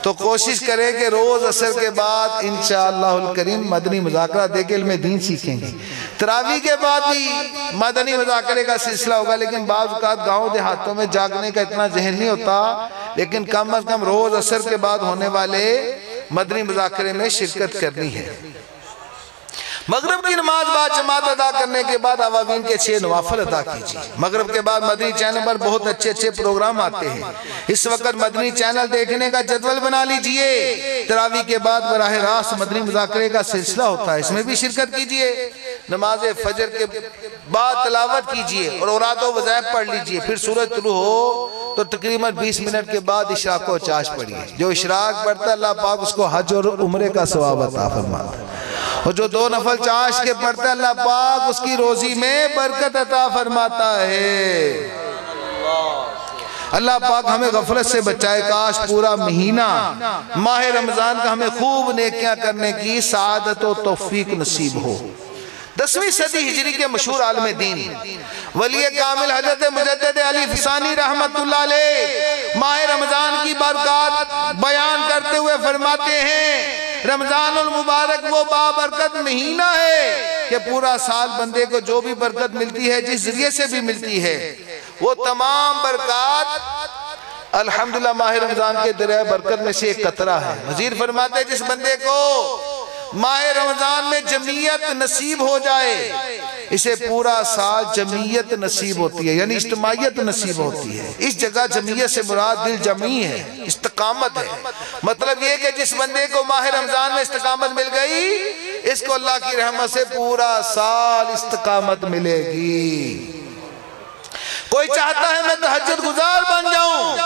تو کوشش کریں کہ روز عصر کے بعد انشاءاللہ الکریم مدنی مذاکرہ دے کے علم دین سیکھیں گے. تراویح کے بعد بھی مدنی مذاکرے کا سلسلہ ہوگا، لیکن بعض اوقات گاؤں دیہاتوں میں جاگنے کا اتنا ذہن نہیں ہوتا، لیکن کم از کم روز عصر کے بعد ہونے والے مدنی مذاکرے میں شرکت کرنی ہے. مغرب کی نماز بعد جماعت ادا کرنے کے بعد عوامین کے 6 نوافل ادا کیجیے. مغرب کے بعد مدنی چینل پر بہت اچھے پروگرام آتے ہیں. اس وقت مدنی چینل دیکھنے کا جدول بنا لیجئے. تراویح کے بعد براہ راست مدنی مذاکرے کا سلسلہ ہوتا ہے، اس میں بھی شرکت کیجئے. نماز فجر کے بعد تلاوت کیجئے اور اوراد و وظائف پڑھ لیجئے. پھر سورج طلوع ہو تو تقریباً 20 منٹ کے بعد اشراق و چاش پڑھیے. جو اشراق پڑھتا ہے اللہ پاک اس کو حج اور عمرے کا ثواب عطا فرماتا ہے، اور جو 2 نفل چاش کے پڑھتا ہے اللہ پاک اس کی روزی میں برکت عطا فرماتا ہے. اللہ پاک ہمیں غفلت سے بچائے. کاش پورا مہینہ ماہ رمضان کا ہمیں خوب نیکیاں کرنے کی سعادت و توفیق نصیب ہو. 10ویں صدی ہجری کے مشہور عالم دین ولی کامل حضرت مجدد علی فسانی رحمت اللہ علیہ ماہ رمضان کی برکات بیان کرتے ہوئے فرماتے ہیں، رمضان المبارک وہ بابرکت مہینہ ہے کہ پورا سال بندے کو جو بھی برکت ملتی ہے، جس ذریعے سے بھی ملتی ہے، وہ تمام برکات الحمدللہ ماہ رمضان کے دریا برکت میں سے ایک قطرہ ہے. مزید فرماتے ہیں جس بندے کو ماہ رمضان میں جمعیت نصیب ہو جائے، اسے پورا سال جمعیت نصیب ہوتی ہے، یعنی اجتماعیت نصیب ہوتی ہے. اس جگہ جمعیت سے مراد دل جمعی ہے، استقامت ہے. مطلب یہ کہ جس بندے کو ماہ رمضان میں استقامت مل گئی، اس کو اللہ کی رحمت سے پورا سال استقامت ملے گی. کوئی چاہتا ہے میں تہجد گزار بن جاؤں،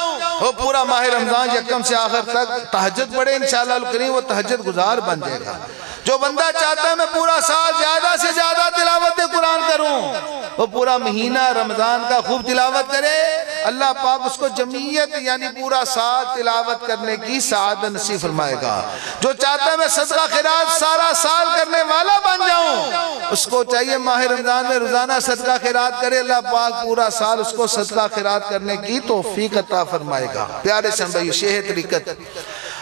وہ پورا ماہ رمضان یکم سے آخر تک تہجد پڑھے، انشاءاللہ الکریم وہ تہجد گزار بن جائے گا. جو بندہ چاہتا ہے میں پورا سال زیادہ سے زیادہ تلاوت قرآن کروں، وہ پورا مہینہ رمضان کا خوب تلاوت کرے، اللہ پاک اس کو جمعیت یعنی پورا سال تلاوت کرنے کی سعادت نصیب فرمائے گا. جو چاہتا ہے میں صدقہ خیرات سارا سال کرنے والا بن جاؤں، اس کو چاہیے ماہ رمضان میں روزانہ صدقہ خیرات کرے، اللہ پاک پورا سال اس کو صدقہ خیرات کرنے کی توفیق عطا فرمائے گا. پیارے سنبھائیو، شیخ طریقت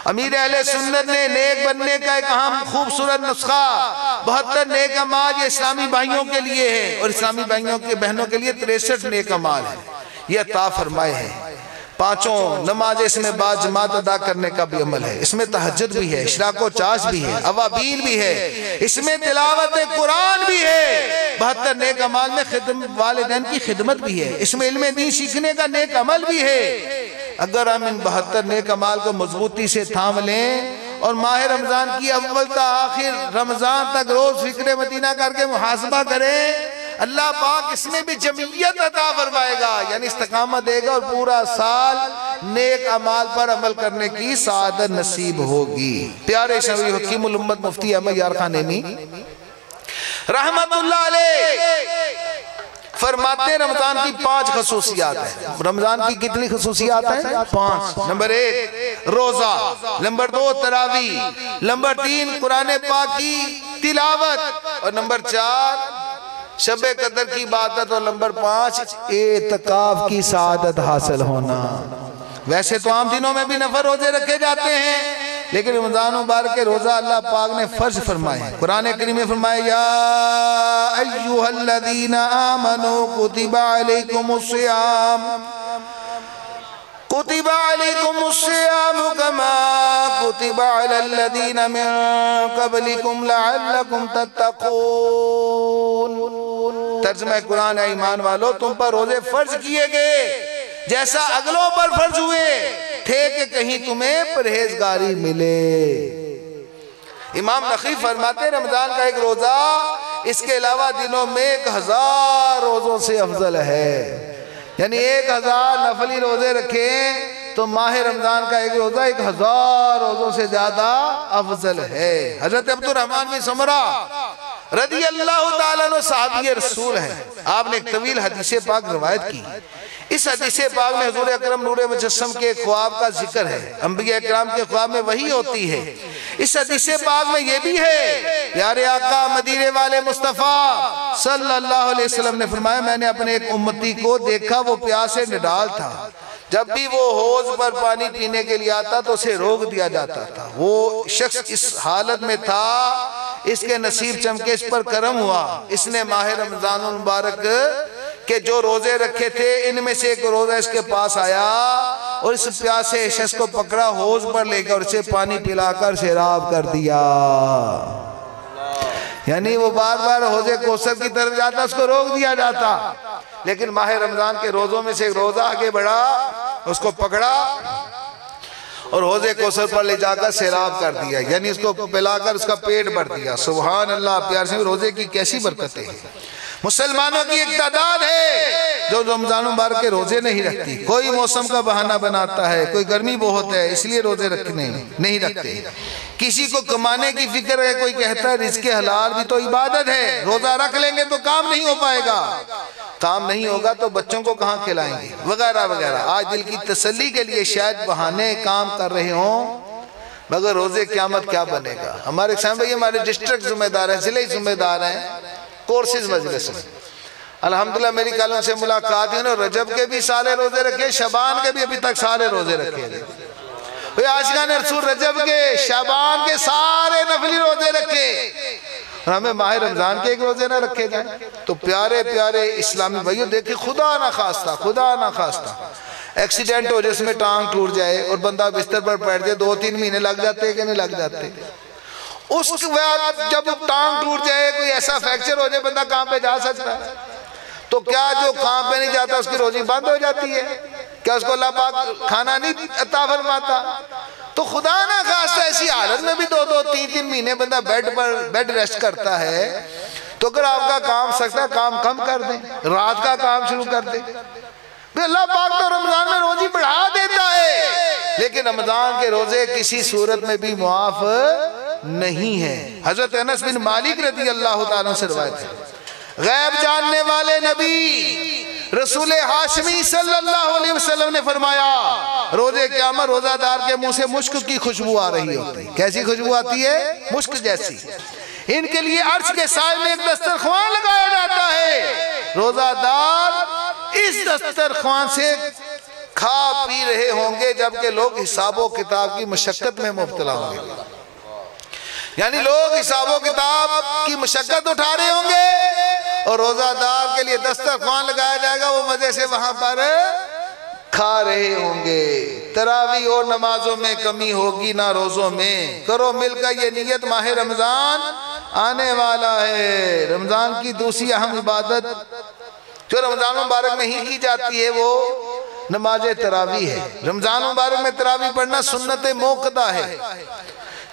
امیر اہل سنت نے نیک بننے کا ایک اہم خوبصورت نسخہ 72 نیک اعمال یہ اسلامی بھائیوں کے لیے ہے، اور اسلامی بھائیوں کے بہنوں کے لیے 63 نیک اعمال ہے، یہ عطا فرمائے ہیں. 5 نماز اس میں بعد جماعت ادا کرنے کا بھی عمل ہے. اس میں تہجد بھی ہے، اشراق و چاش بھی ہے، اوابین بھی ہے، اس میں تلاوت قرآن بھی ہے. 72 نیک اعمال میں والدین کی خدمت بھی ہے، اس میں علم دین سیکھنے کا نیک عمل بھی ہے. اگر ہم ان 72 نیک اعمال کو مضبوطی سے تھام لیں اور ماہ رمضان کی اول تا آخر رمضان تک روز فکر مدینہ کر کے محاسبہ کریں، اللہ پاک اس میں بھی جمعیت عطا فرمائے گا، یعنی استقامت دے گا، اور پورا سال نیک اعمال پر عمل کرنے کی سعادت نصیب ہوگی. پیارے شرعی حکیم الامت مفتی احمد یار خان نیمی رحمت اللہ علیہ فرماتے ہیں رمضان کی 5 خصوصیات ہیں. رمضان کی کتنی خصوصیات ہیں؟ 5. نمبر 1 روزہ، نمبر 2 تراویح، نمبر 3 قرآن پاک کی تلاوت، اور نمبر 4 شب قدر کی عبادت، اور نمبر 5 اعتکاف کی سعادت حاصل ہونا. ویسے تو عام دنوں میں بھی نفل روزے رکھے جاتے ہیں، لیکن رمضان مبارک کے روزہ اللہ پاک نے فرض فرمائے ہیں. قرآن کریم میں فرمایا یا ایھا الذین آمنوا کتب علیکم الصیام کتب علیکم الصیام کما کتب علی الذین من قبلکم لعلکم تتقون. ترجمہ قرآن ہے ایمان والو تم پر روزے فرض کیے گئے جیسا اگلوں پر فرض ہوئے تھے کہ کہیں تمہیں پرہیزگاری ملے. امام نقی فرماتے ہیں رمضان کا ایک روزہ اس کے علاوہ دنوں میں 1000 روزوں سے افضل ہے. یعنی 1000 نفلی روزے رکھیں تو ماہ رمضان کا ایک روزہ 1000 روزوں سے زیادہ افضل ہے۔ حضرت عبد الرحمن بن سمرہ رضی اللہ تعالیٰ عنہ صحابی رسول ہیں، آپ نے ایک طویل حدیث پاک روایت کی۔ اس حدیث پاک میں حضور اکرم نور مجسم کے خواب کا ذکر ہے، انبیاء اکرام کے خواب میں وحی ہوتی ہے۔ اس حدیث پاک میں یہ بھی ہے، پیارے آقا مدینے والے مصطفیٰ صلی اللہ علیہ وسلم نے فرمایا میں نے اپنے ایک امتی کو دیکھا، وہ پیاسے نڈال تھا، جب بھی وہ حوض پر پانی پینے کے لیے آتا تو اسے روک دیا جاتا تھا۔ وہ شخص اس حالت میں تھا، اس کے نصیب چمکے، اس پر کرم ہوا، اس نے ماہ رمضان المبارک کہ جو روزے رکھے تھے ان میں سے ایک روزہ اس کے پاس آیا اور اس پیاسے شخص کو پکڑا، حوض پر لے کر اسے پانی پلا کر سیراب کر دیا۔ یعنی وہ بار بار حوض کوثر کی طرف جاتا، اس کو روک دیا جاتا، لیکن ماہ رمضان کے روزوں میں سے ایک روزہ آگے بڑھا، اس کو پکڑا اور حوض کوثر پر لے جا کر سیراب کر دیا، یعنی اس کو پلا کر اس کا پیٹ بھر دیا۔ سبحان اللہ، پیار سے روزے کی کیسی برکتیں ہیں۔ مسلمانوں کی ایک تعداد ہے جو رمضان مبارک کے روزے نہیں رکھتی، کوئی موسم کا بہانہ بناتا ہے، کوئی گرمی بہت ہے اس لیے روزے رکھنے نہیں رکھتے، کسی کو کمانے کی فکر ہے، کوئی کہتا ہے رزق حلال بھی تو عبادت ہے، روزہ رکھ لیں گے تو کام نہیں ہو پائے گا، کام نہیں ہوگا تو بچوں کو کہاں کھلائیں گے وغیرہ وغیرہ۔ آج دل کی تسلی کے لیے شاید بہانے کام کر رہے ہوں، مگر روزے قیامت کیا بنے گا۔ ہمارے سامنے بھائی ہمارے ڈسٹرکٹ ذمہ دار ہیں، ضلعی ذمہ دار ہیں، کورسز مجلس میں الحمدللہ میری کالوں سے ملاقات ہے، رجب کے بھی سارے روزے رکھے، شعبان کے بھی ابھی تک سارے روزے رکھے، عاشقان رسول رجب کے شعبان کے سارے نفلی روزے رکھے، اور ہمیں ماہ رمضان کے ایک روزے نہ رکھے جائیں۔ تو پیارے پیارے اسلامی بھائیوں دیکھیں، خدا نہ خواستہ ایکسیڈنٹ ہو جس میں ٹانگ ٹوٹ جائے اور بندہ بستر پر بیٹھ جائے، 2-3 مہینے لگ جاتے کہ نہیں لگ جاتے؟ اس وقت جب ٹانگ ٹوٹ جائے، کوئی ایسا فریکچر ہو جائے، بندہ کام پہ جا سکتا ہے؟ تو کیا جو کام پہ نہیں جاتا اس کی روزی بند ہو جاتی ہے؟ کیا اس کو اللہ پاک کھانا نہیں عطا فرماتا؟ تو خدا نہ خواستہ ایسی حالت میں بھی 2-3 مہینے بندہ بیڈ ریسٹ کرتا ہے، تو اگر آپ کا کام سکتا ہے کام کم کر دیں، رات کا کام شروع کر دیں۔ اللہ پاک تو رمضان میں روزی بڑھا دیتا ہے، لیکن رمضان کے روزے کسی صورت میں بھی معاف نہیں ہے۔ حضرت انس بن مالک رضی اللہ تعالیٰ سے روایت ہے، غیب جاننے والے نبی رسول ہاشمی صلی اللہ علیہ وسلم نے فرمایا روزے قیامت روزہ دار کے منہ سے مشک کی خوشبو آ رہی ہوتی ہے۔ کیسی خوشبو آتی ہے؟ مشک جیسی۔ ان کے لیے عرش کے سائے میں ایک دسترخوان لگایا جاتا ہے، روزہ دار اس دسترخوان سے کھا پی رہے ہوں گے جبکہ لوگ حساب و کتاب کی مشقت میں مبتلا ہوں گے، یعنی لوگ حساب و کتاب کی مشقت اٹھا رہے ہوں گے اور روزہ دار کے لیے دسترخوان لگایا جائے گا، وہ مزے سے وہاں پر کھا رہے ہوں گے۔ تراویح اور نمازوں میں کمی ہوگی نہ روزوں میں، کرو مل کر یہ نیت، ماہ رمضان آنے والا ہے۔ رمضان کی دوسری اہم عبادت جو رمضان مبارک میں ہی کی جاتی ہے وہ نماز تراویح ہے۔ رمضان مبارک میں تراویح پڑھنا سنت موقدہ ہے،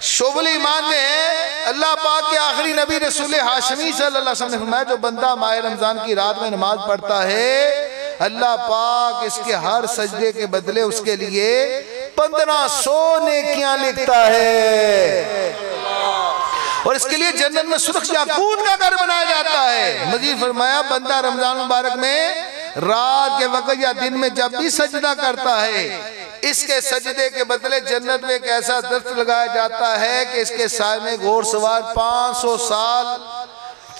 شعبہ ایمان میں ہے۔ اللہ پاک کے آخری نبی رسول ہاشمی صلی اللہ علیہ وسلم نے فرمایا جو بندہ ماہ رمضان کی رات میں نماز پڑھتا ہے، اللہ پاک اس کے ہر سجدے کے بدلے اس کے لیے 1500 نیکیاں لکھتا ہے، اور اس کے لیے جنت میں سرخ یاقوت کا گھر بنایا جاتا ہے۔ مزید فرمایا بندہ رمضان مبارک میں رات کے وقت یا دن میں جب بھی سجدہ کرتا ہے، اس کے سجدے کے بدلے جنت میں ایک ایسا درخت لگایا جاتا ہے کہ اس کے سائے میں گھوڑ سوار 500 سال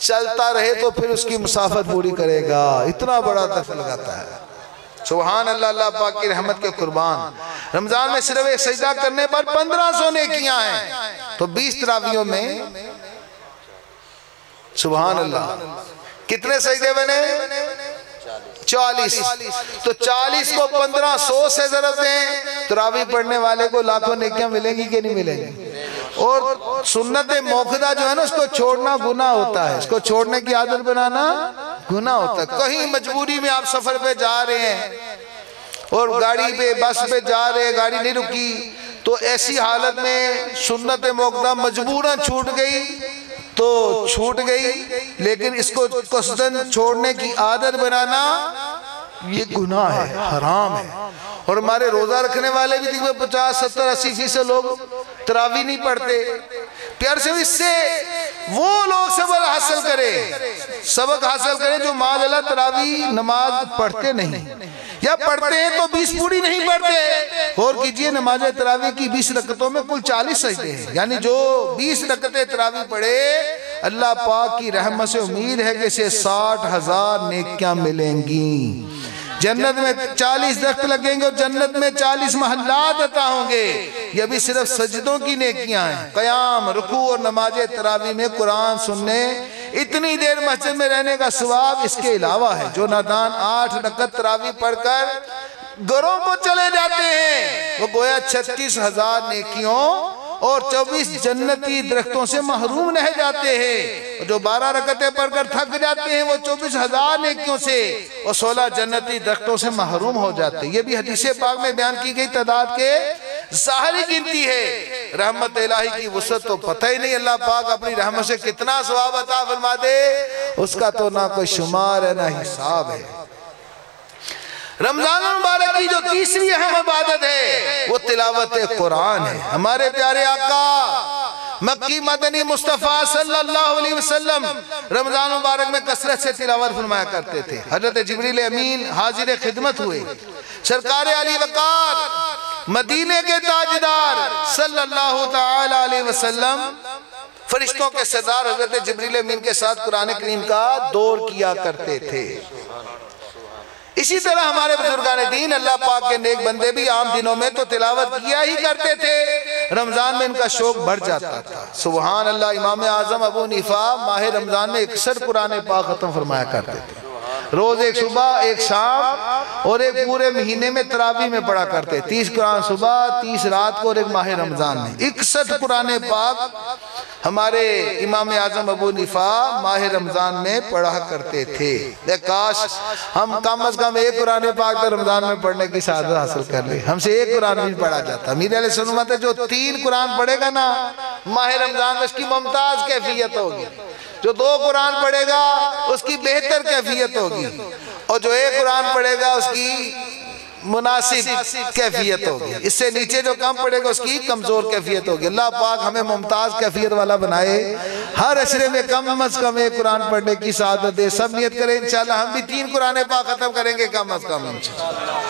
چلتا رہے تو پھر اس کی مسافت پوری کرے گا، اتنا بڑا درخت لگاتا ہے۔ سبحان اللہ، اللہ پاک کی رحمت کے قربان۔ رمضان میں صرف ایک سجدہ کرنے پر 1500 نیکیاں ہیں، تو 20 تراویحوں میں سبحان اللہ کتنے سجدے بنے؟ 40۔ تو 40 کو 1500 سے ضرب دیں، تراویح پڑھنے والے کو لاکھوں نیکیاں ملیں گی کہ نہیں ملیں گی؟ اور سنت موقدہ جو ہے نا اس کو چھوڑنا گناہ ہوتا ہے، اس کو چھوڑنے کی عادت بنانا گناہ ہوتا ہے۔ کہیں مجبوری میں آپ سفر پہ جا رہے ہیں اور گاڑی پہ بس پہ جا رہے ہیں، گاڑی نہیں رکی، تو ایسی حالت میں سنت موقدہ مجبوراً چھوٹ گئی تو چھوٹ گئی، لیکن اس کو قصداً چھوڑنے کی عادت بنانا یہ گناہ ہے، حرام ہے۔ اور ہمارے روزہ رکھنے والے بھی 50 70 80% لوگ تراویح نہیں پڑھتے۔ پیار سے اس سے وہ لوگ سبق حاصل کریں جو معاذ اللہ تراویح نماز پڑھتے نہیں، یا پڑھتے ہیں تو 20 پوری نہیں پڑھتے۔ اور کیجئے نماز تراویح کی 20 رکعتوں میں کل 40 سجدے ہیں، یعنی جو 20 رکعتیں تراویح پڑھے اللہ پاک کی رحمت سے امید ہے کہ اسے 60,000 نیکیاں ملیں گی۔ جنت میں 40 درخت لگیں گے اور جنت میں 40 محلات عطا ہوں گے۔ یہ بھی صرف سجدوں کی نیکیاں ہیں۔ قیام، رکوع اور نماز تراویح میں قرآن سننے، اتنی دیر مسجد میں رہنے کا ثواب اس کے علاوہ ہے۔ جو نادان 8 رکعت تراویح پڑھ کر گھروں کو چلے جاتے ہیں وہ گویا 36,000 نیکیوں اور 24 جنتی درختوں سے محروم رہ جاتے ہیں۔ جو 12 رکعتیں پڑھ کر تھک جاتے ہیں وہ 24,000 نیکیوں سے اور 16 جنتی درختوں سے محروم ہو جاتے ہیں۔ یہ بھی حدیث پاک میں بیان کی گئی تعداد کے ظاہری گنتی ہے۔ رحمت الہی کی وسعت تو پتہ ہی نہیں، اللہ پاک اپنی رحمت سے کتنا ثواب عطا فرما دے اس کا تو نہ کوئی شمار ہے نہ حساب ہے۔ رمضان المبارک کی جو تیسری اہم عبادت ہے وہ تلاوت قرآن ہے۔ ہمارے پیارے آقا مکی مدنی مصطفیٰ صلی اللہ علیہ وسلم رمضان المبارک میں کثرت سے تلاوت فرمایا کرتے تھے۔ حضرت جبریل امین حاضر خدمت ہوئے، سرکار علی وقار مدینے کے تاجدار صلی اللہ تعالی علیہ وسلم فرشتوں کے سردار حضرت جبریل امین کے ساتھ قرآن کریم کا دور کیا کرتے تھے۔ اسی طرح ہمارے بزرگان دین اللہ پاک کے نیک بندے بھی عام دنوں میں تو تلاوت کیا ہی کرتے تھے، رمضان میں ان کا شوق بڑھ جاتا تھا۔ سبحان اللہ، امام اعظم ابو حنیفہ ماہ رمضان میں 61 قرآن پاک ختم فرمایا کرتے تھے۔ روز ایک صبح ایک شام اور ایک پورے مہینے میں تراویح میں پڑھا کرتے، 30 قرآن صبح 30 رات کو اور ایک ماہ رمضان میں 61 قرآن پاک ہمارے امام اعظم ابو حنیفہ ماہ رمضان میں پڑھا کرتے تھے۔ کاش ہم کم از کم ایک قرآن پاک تو رمضان میں پڑھنے کی سعادت حاصل کر لیں، ہم سے ایک قرآن نہیں پڑھا جاتا۔ میرے علیہ سنت ہے جو 3 قرآن پڑھے گا نا ماہ رمضان میں اس کی ممتاز کیفیت ہوگی، جو 2 قرآن پڑھے گا اس کی بہتر کیفیت ہوگی، اور جو 1 قرآن پڑھے گا اس کی مناسب کیفیت ہوگی، اس سے نیچے جو کم پڑے گا اس کی کمزور کیفیت ہوگی۔ اللہ پاک ہمیں ممتاز کیفیت والا بنائے، ہر عشرے میں کم از کم 1 قرآن پڑھنے کی سعادت دے۔ سب نیت کریں انشاءاللہ ہم بھی 3 قرآن پاک ختم کریں گے کم از کم انشاءاللہ۔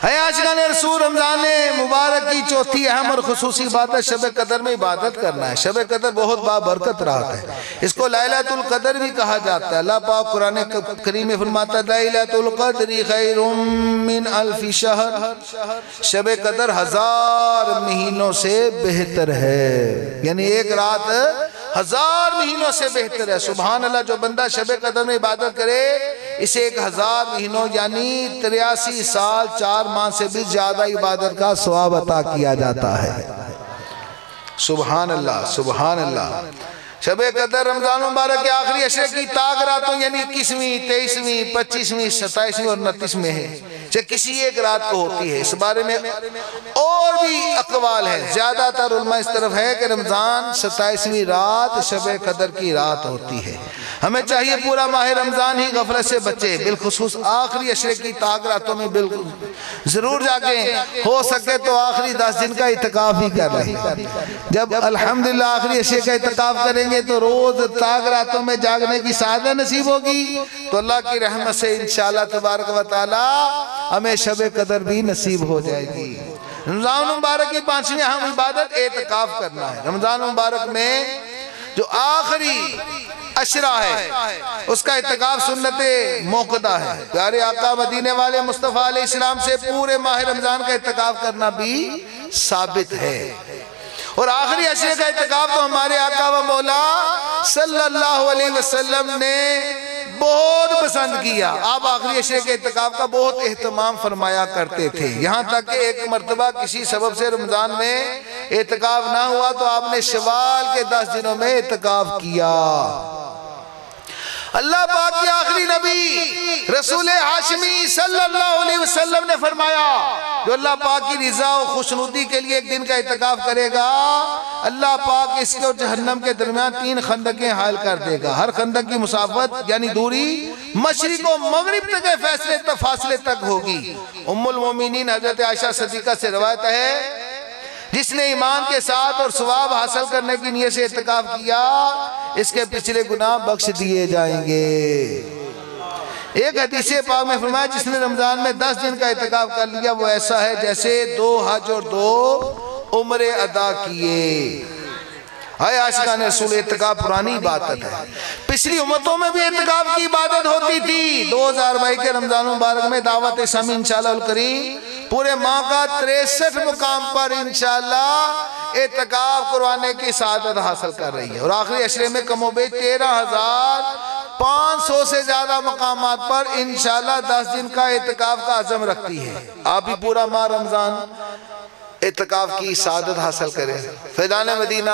عاشقان رسول رمضان مبارک کی چوتھی اہم اور خصوصی عبادت شب قدر میں عبادت کرنا ہے۔ شب قدر بہت بابرکت رات ہے، اس کو لیلۃ القدر بھی کہا جاتا ہے۔ اللہ پاک قرآن کریم میں فرماتا ہے لیلۃ القدر خیر من الف شہر، شب قدر 1000 مہینوں سے بہتر ہے، یعنی ایک رات 1000 مہینوں سے بہتر ہے۔ سبحان اللہ، جو بندہ شب قدر میں عبادت کرے اسے 1000 مہینوں یعنی 83 سال 4 ماہ سے بھی زیادہ عبادت کا ثواب عطا کیا جاتا ہے۔ سبحان اللہ سبحان اللہ۔ شب قدر رمضان مبارک کے آخری عشرے کی تاک راتوں یعنی 21ویں 23ویں 25ویں 27ویں اور 29ویں ہے، چاہے کسی ایک رات کو ہوتی ہے۔ اس بارے میں اور بھی اقوال ہیں، زیادہ تر علماء اس طرف ہے کہ رمضان 27ویں رات شب قدر کی رات ہوتی ہے۔ ہمیں چاہیے پورا ماہ رمضان ہی غفلت سے بچے، بالخصوص آخری عشرے کی تاک راتوں میں بالکل ضرور جاگیں، ہو سکے تو آخری 10 دن کا اعتکاف ہی کر لیں۔ جب الحمدللہ آخری عشرے کا اعتکاف کریں گے تو روز تاک راتوں میں جاگنے کی سعادت نصیب ہوگی، تو اللہ کی رحمت سے انشاءاللہ تبارک و تعالی ہمیں شب قدر بھی نصیب ہو جائے گی۔ رمضان مبارک کی 5ویں اہم عبادت اعتکاف کرنا ہے۔ رمضان مبارک میں جو آخری عشرہ ہے اس کا اعتکاف سنت موقدہ ہے۔ پیارے آقا مدینے والے مصطفیٰ علیہ السلام سے پورے ماہ رمضان کا اعتکاف کرنا بھی ثابت ہے، اور آخری عشرے کا اعتکاف تو ہمارے آقا و مولا صلی اللہ علیہ وسلم نے بہت پسند کیا۔ آپ آخری عشرے کے اعتکاف کا بہت اہتمام فرمایا کرتے تھے، یہاں تک کہ ایک مرتبہ کسی سبب سے رمضان میں اعتکاف نہ ہوا تو آپ نے شوال کے 10 دنوں میں اعتکاف کیا۔ اللہ پاک کی آخری نبی رسول ہاشمی صلی اللہ علیہ وسلم نے فرمایا جو اللہ پاک کی رضا و خوشنودی کے لیے ایک دن کا اعتکاف کرے گا اللہ پاک اس کے اور جہنم کے درمیان 3 خندقیں حائل کر دے گا. ہر خندق کی مسافت یعنی دوری مشرق و مغرب تک فاصلے تک ہوگی. ام المومنین حضرت عائشہ صدیقہ سے روایت ہے جس نے ایمان کے ساتھ اور ثواب حاصل کرنے کی نیت سے اعتکاف کیا اس کے پچھلے گناہ بخش دیے جائیں گے. ایک حدیث پاک میں فرمایا جس نے رمضان میں 10 دن کا اعتکاف کر لیا وہ ایسا ہے جیسے 2 حج اور 2 عمرے ادا کیے. اے عاشقان رسول اعتکاف پرانی عبادت ہے. پچھلی امتوں میں بھی اعتکاف کی عبادت ہوتی تھی. 2022 کے رمضان مبارک میں دعوت اسلامی انشاءاللہ الکریم پورے ماہ کا 63 مقام پر انشاءاللہ اعتکاف کروانے کی سعادت حاصل کر رہی ہے. اور آخری عشرے میں کم و بیش 13,500 سے زیادہ مقامات پر انشاءاللہ 10 دن کا اعتکاف کا عزم رکھتی ہے. آپ بھی پورا ماہ رمضان اعتکاف کی سعادت حاصل کریں. فیضان مدینہ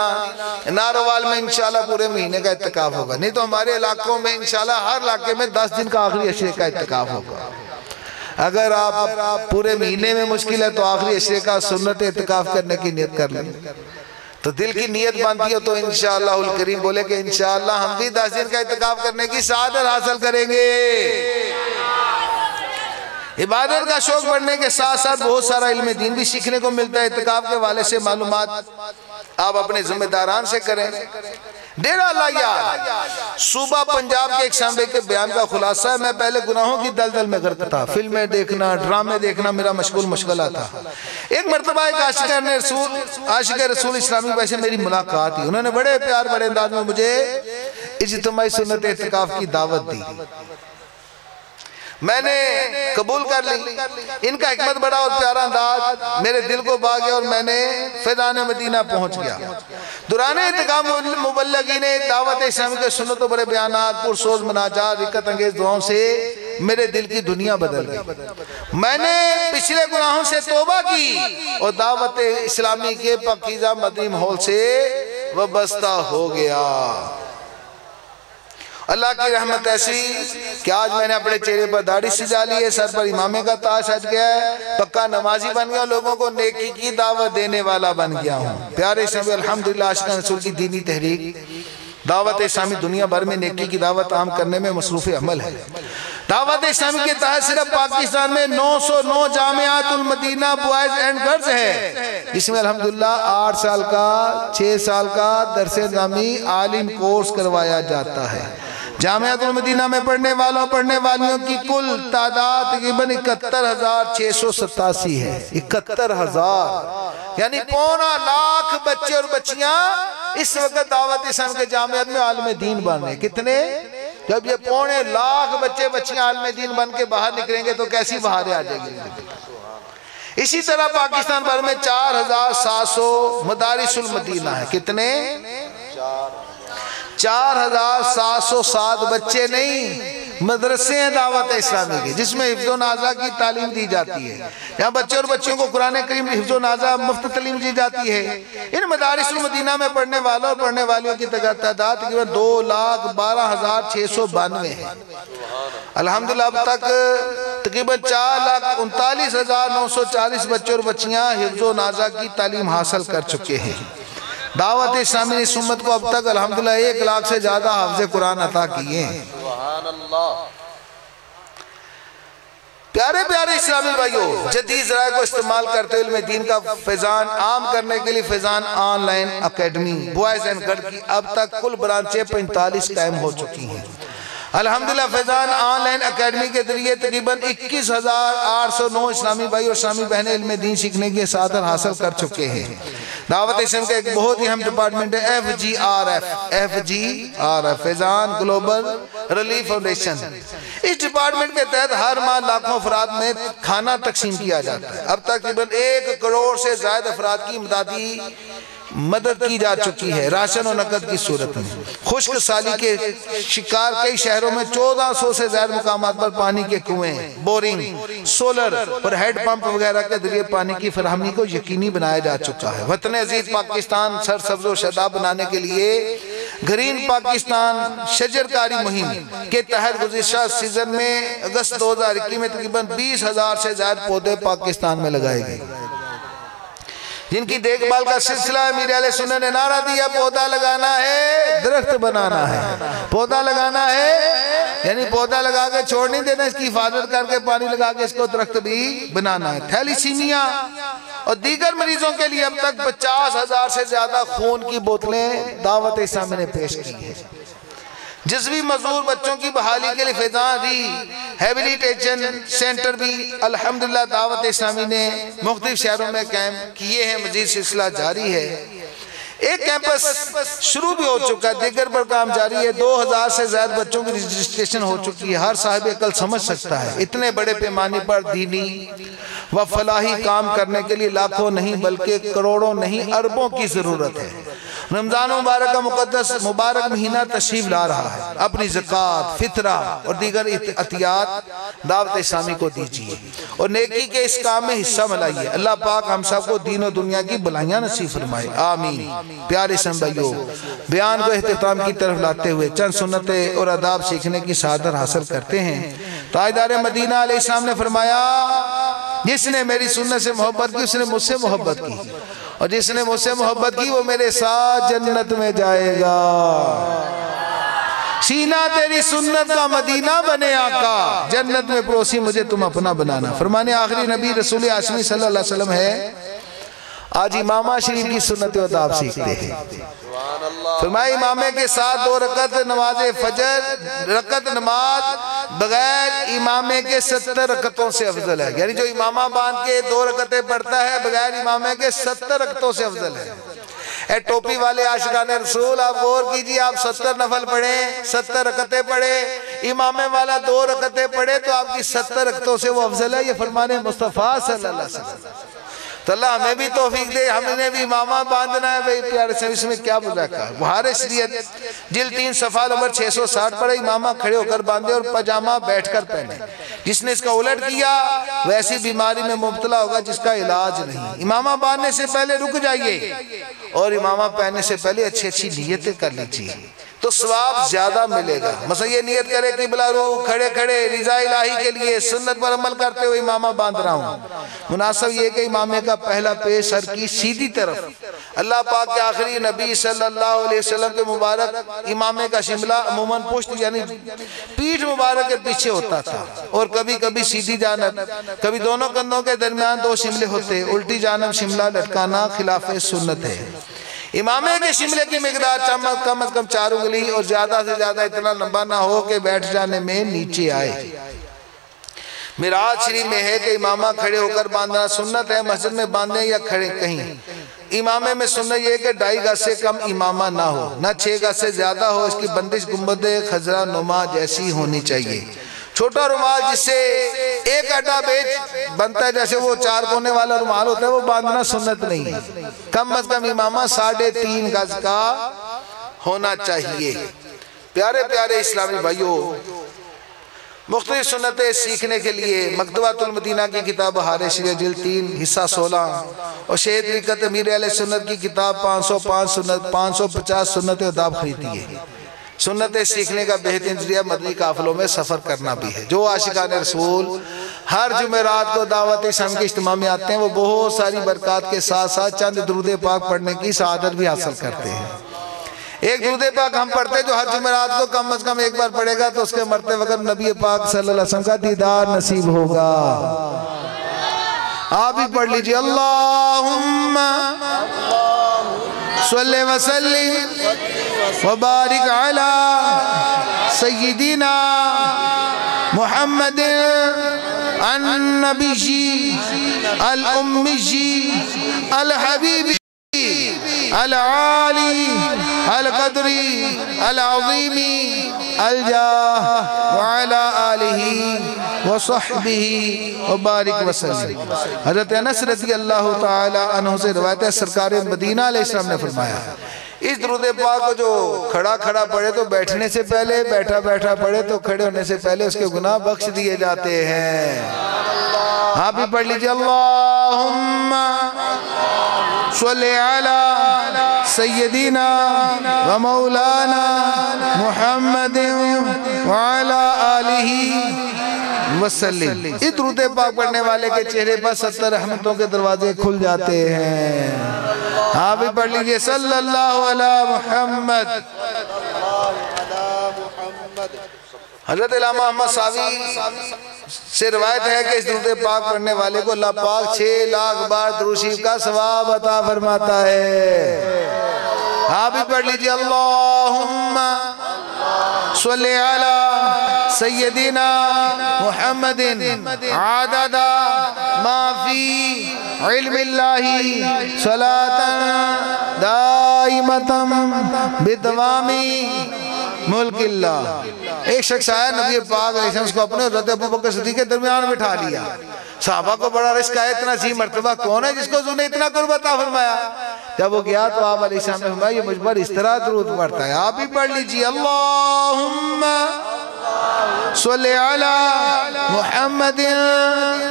ناروال میں انشاءاللہ پورے مہینے کا اعتکاف ہوگا. نہیں تو ہمارے علاقوں میں انشاءاللہ ہر علاقے میں 10 دن کا آخری عشرے کا اعتکاف ہوگا. اگر آپ پورے مہینے میں مشکل ہے تو آخری عشرے کا سنت اعتکاف کرنے کی نیت کر لیں. تو دل کی نیت باندھی ہو تو انشاءاللہ الکریم بولے کہ انشاءاللہ ہم بھی 10 دن کا اعتکاف کرنے کی سعادت حاصل کریں گے. عبادت کا شوق بڑھنے کے ساتھ ساتھ بہت سارا علم دین بھی سیکھنے کو ملتا ہے. اعتکاف کے والے سے معلومات آپ اپنے ذمہ داران سے کریں. ڈیرہ لائیار صوبہ پنجاب کے ایک شنبے کے بیان کا خلاصہ ہے. میں پہلے گناہوں کی دلدل میں غرق تھا. فلمیں دیکھنا ڈرامے دیکھنا میرا مشغلہ تھا. ایک مرتبہ ایک عاشق رسول اسلامی بھائی سے میری ملاقات ہوئی. انہوں نے بڑے پیار بڑے انداز میں مجھے اجتماعی سنت اعتکاف کی دعوت دی. میں نے قبول کر لی. ان کا حکمت بڑا اور پیارا انداز میرے دل کو بھا گیا اور میں نے فیضان مدینہ پہنچ گیا. دوران اعتکاف مبلغین دعوت اسلامی کے سنت و بڑے بیانات پرسوز مناجات رکت انگیز دعاؤں سے میرے دل کی دنیا بدل گئی. میں نے پچھلے گناہوں سے توبہ کی اور دعوت اسلامی کے پاکیزہ مدنی ماحول سے وابستہ ہو گیا. اللہ کی رحمت ایسی کہ آج میں نے اپنے چہرے پر داڑھی سجا لی ہے, سر پر امامے کا تاج سج گیا ہے, پکا نمازی بن گیا, لوگوں کو نیکی کی دعوت دینے والا بن گیا ہوں. پیارے اسلامی الحمدللہ عاشقان رسول کی دینی تحریک دعوت اسلامی دنیا بھر میں نیکی کی دعوت عام کرنے میں مصروف عمل ہے. دعوت اسلامی کے تحت صرف پاکستان میں 909 جامعات المدینہ بوائز اینڈ گرلز ہے جس میں الحمدللہ 8 سال کا 6 سال کا درس نظامی عالم کورس کروایا جاتا ہے. جامعات المدینہ میں پڑھنے والیوں کی کل تعداد تقریباً 71,687 ہے. 71,000 یعنی 1.25 لاکھ بچے اور بچیاں اس وقت دعوت اسلامی کے جامعات میں عالم دین بن رہے ہیں. کتنے؟ جب یہ 1.25 لاکھ بچے بچیاں عالم دین بن کے باہر نکلیں گے تو کیسی بہاریں آ جائیں گی. اسی طرح پاکستان بھر میں 4,700 مدارس المدینہ ہے. کتنے؟ 4,707 بچے نہیں مدرسے ہیں دعوت اسلامی کے جس میں حفظ و نازہ کی تعلیم دی جاتی ہے. یہاں بچے اور بچیوں کو قرآن کریم حفظ و نازہ مفت تعلیم دی جاتی ہے. ان مدارس المدینہ میں پڑھنے والوں اور پڑھنے والیوں کی تعداد تقریباً 2,12,692 ہے. الحمدللہ اب تک تقریباً 4,39,940 بچے اور بچیاں حفظ و نازہ کی تعلیم حاصل کر چکے ہیں. دعوت اسلامی نے اس امت کو اب تک الحمدللہ 1 لاکھ سے زیادہ حافظ قرآن عطا کیے ہیں. پیارے اسلامی بھائیوں, جدید ذرائع کو استعمال کرتے علم دین کا فیضان عام کرنے کے لیے Faizan online academy boys and girls کی اب تک کل برانچیں 45 قائم ہو چکی ہیں. الحمدللہ فیضان آن لائن اکیڈمی کے ذریعے تقریباً 21,809 اسلامی بھائی اور اسلامی بہنیں علم دین سیکھنے کی سعادت حاصل کر چکے ہیں. دعوت اسلام کا ایک بہت ہی اہم ڈپارٹمنٹ ہے FGRF فیضان گلوبل ریلیف فاؤنڈیشن. اس ڈپارٹمنٹ کے تحت ہر ماہ لاکھوں افراد میں کھانا تقسیم کیا جاتا ہے. اب تک تقریباً 1 کروڑ سے زائد افراد کی امدادی مدد کی جا چکی ہے راشن اور نقد کی صورت میں. خشک سالی کے شکار کئی شہروں میں 1400 سے زائد مقامات پر پانی کے کنویں, بورنگ, سولر اور ہیڈ پمپ وغیرہ کے ذریعے پانی کی فراہمی کو یقینی بنایا جا چکا ہے. وطن عزیز پاکستان سرسبز و شاداب بنانے کے لیے گرین پاکستان شجرکاری مہم کے تحت گزشتہ سیزن میں اگست 2021 میں تقریباً 20,000 سے زائد پودے پاکستان میں لگائے گئے. جن کی دیکھ بھال کا سلسلہ امیر اہل سنت نے نعرہ دیا پودا لگانا ہے درخت بنانا ہے، پودا لگانا ہے یعنی پودا لگا کے چھوڑ نہیں دینا، اس کی حفاظت کر کے پانی لگا کے اس کو درخت بھی بنانا ہے۔ تھیلیسیمیا اور دیگر مریضوں کے لیے اب تک 50,000 سے زیادہ خون کی بوتلیں دعوت اسلامی نے پیش کی ہیں۔ جزوی معذور بچوں کی بحالی کے لیے فیضان ری ہیبلیٹیشن سینٹر بھی الحمدللہ دعوت اسلامی نے مختلف شہروں میں کیمپ کیے ہیں، مزید سلسلہ جاری ہے۔ ایک کیمپس شروع بھی ہو چکا ہے، دیگر پر کام جاری ہے۔ 2000 سے زیادہ بچوں کی رجسٹریشن ہو چکی ہے۔ ہر صاحب عقل سمجھ سکتا ہے اتنے بڑے پیمانے پر دینی و فلاحی کام کرنے کے لیے لاکھوں نہیں بلکہ کروڑوں نہیں اربوں کی ضرورت ہے۔ رمضان مبارک کا مقدس مبارک مہینہ تشریف لا رہا ہے، اپنی زکوٰۃ، فطرہ اور دیگر عطیات دعوت اسلامی کو دیجیے اور نیکی کے اس کام میں حصہ ملائیے۔ اللہ پاک ہم سب کو دین و دنیا کی بھلائیاں نصیب فرمائے، آمین۔ پیارے اسلام بھائیو، بیان کو اختتام کی طرف لاتے ہوئے چند سنتیں اور آداب سیکھنے کی سعادت حاصل کرتے ہیں۔ تاجدار مدینہ علیہ السلام نے فرمایا، جس نے میری سنت سے محبت کی اس نے مجھ سے محبت کی، اور جس نے مجھ سے محبت کی وہ میرے ساتھ جنت میں جائے گا۔ سینہ تیری سنت کا مدینہ بنے آقا، جنت میں پڑوسی مجھے تم اپنا بنانا۔ فرمانے آخری نبی رسول ہاشمی صلی اللہ علیہ وسلم ہے۔ آج امامہ شریف کی سنت و آداب سیکھتے ہیں۔ فرمایا امامے کے ساتھ 2 رکعت نماز فجر، رکعت نماز بغیر امامے کے 70 رکعتوں سے افضل ہے، یعنی جو امامہ باندھ کے 2 رکعتیں پڑھتا ہے بغیر امامے کے 70 رکعتوں سے افضل ہے۔ اے ٹوپی والے عاشقان رسول، آپ غور کیجئے، آپ 70 نفل پڑھیں، 70 رکعتیں پڑھیں، امامے والا 2 رکعتیں پڑھے تو آپ کی 70 رکعتوں سے وہ افضل ہے۔ یہ فرمان مصطفیٰ صلی اللہ علیہ وسلم۔ تو اللہ ہمیں بھی توفیق دے، ہمیں بھی امامہ باندھنا ہے۔ بھئی پیارے سے اس میں کیا بجا کہا، بہار شریعت جلد 3 صفحہ نمبر 660 پڑھے، امامہ کھڑے ہو کر باندھے اور پجامہ بیٹھ کر پہنے۔ جس نے اس کا الٹ کیا ویسی بیماری میں مبتلا ہوگا جس کا علاج نہیں۔ امامہ باندھنے سے پہلے رک جائیے اور امامہ پہننے سے پہلے اچھی اچھی نیتیں کر لیجیے تو ثواب زیادہ ملے گا۔ مثلا یہ نیت کرے کہ بلا روح کھڑے کھڑے رضا الہی کے لیے سنت پر عمل کرتے ہوئے امامہ باندھ رہا ہوں۔ مناسب یہ کہ امامے کا پہلا پیش سر کی سیدھی طرف، اللہ پاک کے آخری نبی صلی اللہ علیہ وسلم کے مبارک امامے کا شملہ عموماً پشت یعنی پیٹھ مبارک کے پیچھے ہوتا تھا، اور کبھی کبھی سیدھی جانب، کبھی دونوں کندھوں کے درمیان 2 شملے ہوتے، الٹی جانب شملہ لٹکانا خلاف سنت ہے۔ امامے کے شملے کی مقدار کم از کم 4 انگلی اور زیادہ سے زیادہ اتنا لمبا نہ ہو کہ بیٹھ جانے میں نیچے آئے۔ معراج شریف میں ہے کہ امامہ کھڑے ہو کر باندھنا سنت ہے، مسجد میں باندھیں یا کھڑے کہیں۔ امامے میں سنت یہ ہے کہ 2.5 گز سے کم امامہ نہ ہو، نہ 6 گز سے زیادہ ہو، اس کی بندش گنبد خضرا نما جیسی ہونی چاہیے۔ چھوٹا رومال جس سے ایک اڈا بیچ بنتا ہے، جیسے وہ 4 کونے والا رومال ہوتا ہے، وہ باندھنا سنت نہیں ہے۔ کم از کم امامہ 3.5 گز کا ہونا چاہیے۔ پیارے پیارے اسلامی بھائیوں، مختلف سنتیں سیکھنے کے لیے مکتبۃ المدینہ کی کتاب بہار شریعت جلد 3 حصہ 16 اور شہید طریقت امیر اہل سنت کی کتاب 550 سنت و آداب خریدیے۔ سنتیں سیکھنے کا بہترین ذریعہ مدنی قافلوں میں سفر کرنا بھی ہے۔ جو عاشقان رسول ہر جمعرات کو دعوت اسلامی کے اجتماع میں آتے ہیں وہ بہت ساری برکات کے ساتھ ساتھ چند درود پاک پڑھنے کی سعادت بھی حاصل کرتے ہیں۔ ایک درود پاک ہم پڑھتے جو ہر جمعرات کو کم از کم ایک بار پڑھے گا تو اس کے مرتے وقت نبی پاک صلی اللہ علیہ وسلم کا دیدار نصیب ہوگا۔ آپ بھی پڑھ لیجئے، اللہم صلی وسلم وبارک علی سیدنا محمد النبی الامی الحبیب العالی القدری العظیمی الجاہ وعلی آلہ وصحبہ وبارک وسلم۔ حضرت انس رضی اللہ تعالی عنہ سے روایت ہے، سرکار مدینہ علیہ السلام نے فرمایا، اس درود پاک کو جو کھڑا کھڑا پڑھے تو بیٹھنے سے پہلے، بیٹھا بیٹھا پڑھے تو کھڑے ہونے سے پہلے اس کے گناہ بخش دیے جاتے ہیں۔ آپ بھی پڑھ لیجئے، اللہم صلی علی سیدنا و مولانا محمد وعلی آلہ وسلم۔ اس درود پاک پڑھنے والے کے چہرے پر 70 رحمتوں کے دروازے کھل جاتے ہیں۔ آپ بھی پڑھ لیجئے صلی اللہ علی محمد۔ حضرت علامہ محمد ساوی سے روایت ہے کہ اس درود پاک پڑھنے والے کو اللہ پاک 6 لاکھ بار درود شریف کا ثواب عطا فرماتا ہے۔ آپ بھی پڑھ لیجئے اللہم صلی علی سیدنا محمد عدد ما فی علم اللہ صلاة دائمتا بدوامی ملک اللہ۔ ایک شخص آیا نبی پاک علیہ السلام اس کو اپنے حضرت ابوبکر صدیق کے درمیان بٹھا لیا۔ صحابہ کو بڑا رشک آیا، اتنا عظیم مرتبہ کون ہے جس کو حضور نے اتنا قرب عطا فرمایا؟ جب وہ گیا تو آپ علیہ السلام نے فرمایا یہ مجھ پر اس طرح درود پڑھتا ہے۔ آپ بھی پڑھ لیجئے اللہم صلی علی محمد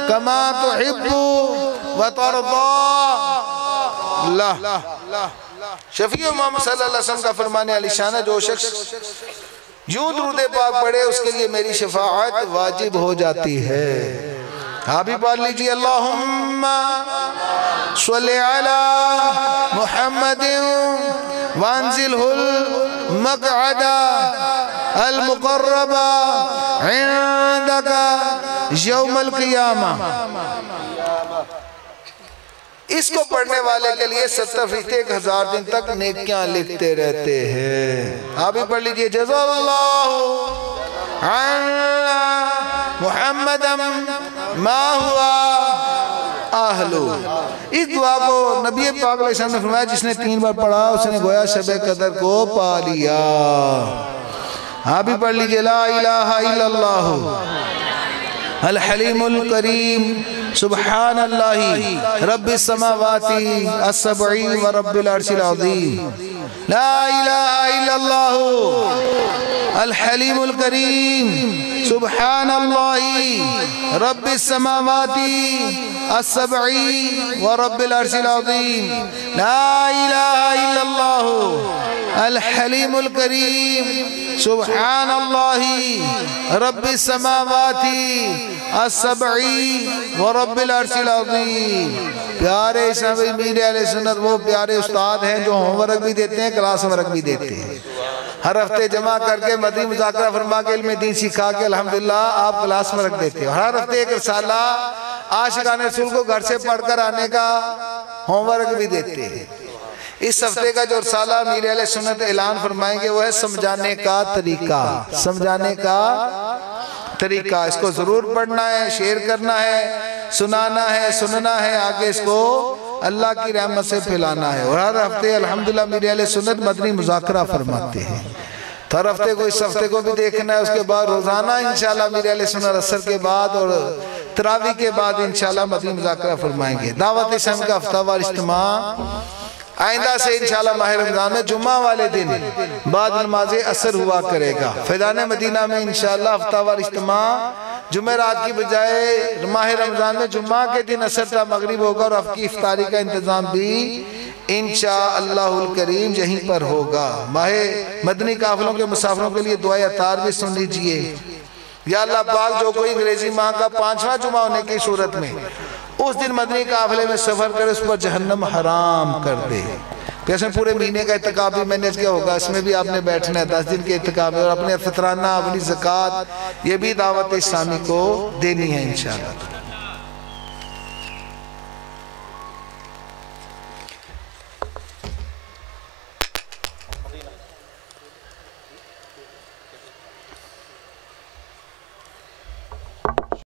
کما تحب و ترضا۔ اللہ شفیع محمد صلی اللہ علیہ وسلم کا فرمانے علی شان ہے، جو شخص یوں درود پاک پڑھے اس کے لیے میری شفاعت واجب ہو جاتی ہے۔ آپ بھی پڑھ لیجئے اللہم صلی علی محمد وانزلہ المقعد المقرب عندک یوم القیامہ۔ اس کو پڑھنے والے کے لیے 70 فرشتے 1000 دن تک نیکیاں لکھتے رہتے ہیں۔ آپ بھی پڑھ لیجئے جزا اللہ عنا محمد ما ہوا اہلو۔ اس دعا کو نبی پاک علیہ السلام نے فرمایا جس نے 3 بار پڑھا اس نے گویا شب قدر کو پا لیا۔ آپ بھی پڑھ لیجئے لا الہ الا اللہ الحلیم الکریم سبحان اللہ رب السماوات السبع و رب العرش العظیم۔ لا الہ الا اللہ الحلیم الکریم سبحان اللہ رب السماوات السبع و رب العرش العظیم۔ لا الہ الا اللہ الحلیم الکریم سبحان اللہ رب السماوات السبع و رب العرش العظیم۔ پیارے شاہی میر علیہ سنت وہ پیارے استاد ہیں جو ہوم ورک بھی دیتے ہیں، کلاس ورک بھی دیتے ہیں۔ ہر ہفتے جمع کر کے مدنی مذاکرہ فرما کے علم دین سکھا کے الحمدللہ آپ کلاس ورک دیتے ہیں۔ ہر ہفتے ایک رسالہ عاشقان رسول کو گھر سے پڑھ کر آنے کا ہوم ورک بھی دیتے ہیں۔ اس ہفتے کا جو رسالہ میر علیہ سنت اعلان فرمائیں گے وہ ہے سمجھانے کا طریقہ۔ سمجھانے کا طریقہ، اس کو ضرور پڑھنا ہے، شیئر کرنا ہے، سنانا ہے، سننا ہے، آگے اس کو اللہ کی رحمت سے پھیلانا ہے۔ اور ہر ہفتے الحمدللہ میر علیہ سنت مدنی مذاکرہ فرماتے ہیں، تو ہر ہفتے کو اس ہفتے کو بھی دیکھنا ہے۔ اس کے بعد روزانہ انشاءاللہ میر علیہ سنت عصر کے بعد اور تراویح کے بعد انشاءاللہ مدنی مذاکرہ فرمائیں گے۔ دعوت اسلام کا ہفتہ وار اجتماع آئندہ سے انشاءاللہ ماہ رمضان میں جمعہ والے دن بعد نماز عصر ہوا کرے گا۔ فیضان مدینہ میں انشاءاللہ ہفتہ وار اجتماع جمعرات کی بجائے ماہ رمضان میں جمعہ کے دن عصر تا مغرب ہوگا، اور آپ کی افطاری کا انتظام بھی انشاءاللہ الکریم یہیں پر ہوگا۔ ماہ مدنی قافلوں کے مسافروں کے لیے دعائے عطار بھی سن لیجئے۔ یا اللہ پاک جو کوئی انگریزی ماہ کا 5واں جمعہ ہونے کی صورت میں اس دن مدنی قافلے میں سفر کرے اس پر جہنم حرام کر دے۔ پیسے پورے مہینے کا اعتکاف بھی مینیج کیا ہوگا، اس میں بھی آپ نے بیٹھنا ہے 10 دن کے اعتکاف میں، اور اپنے فطرانہ اپنی زکوٰۃ یہ بھی دعوت اسلامی کو دینی ہے انشاءاللہ۔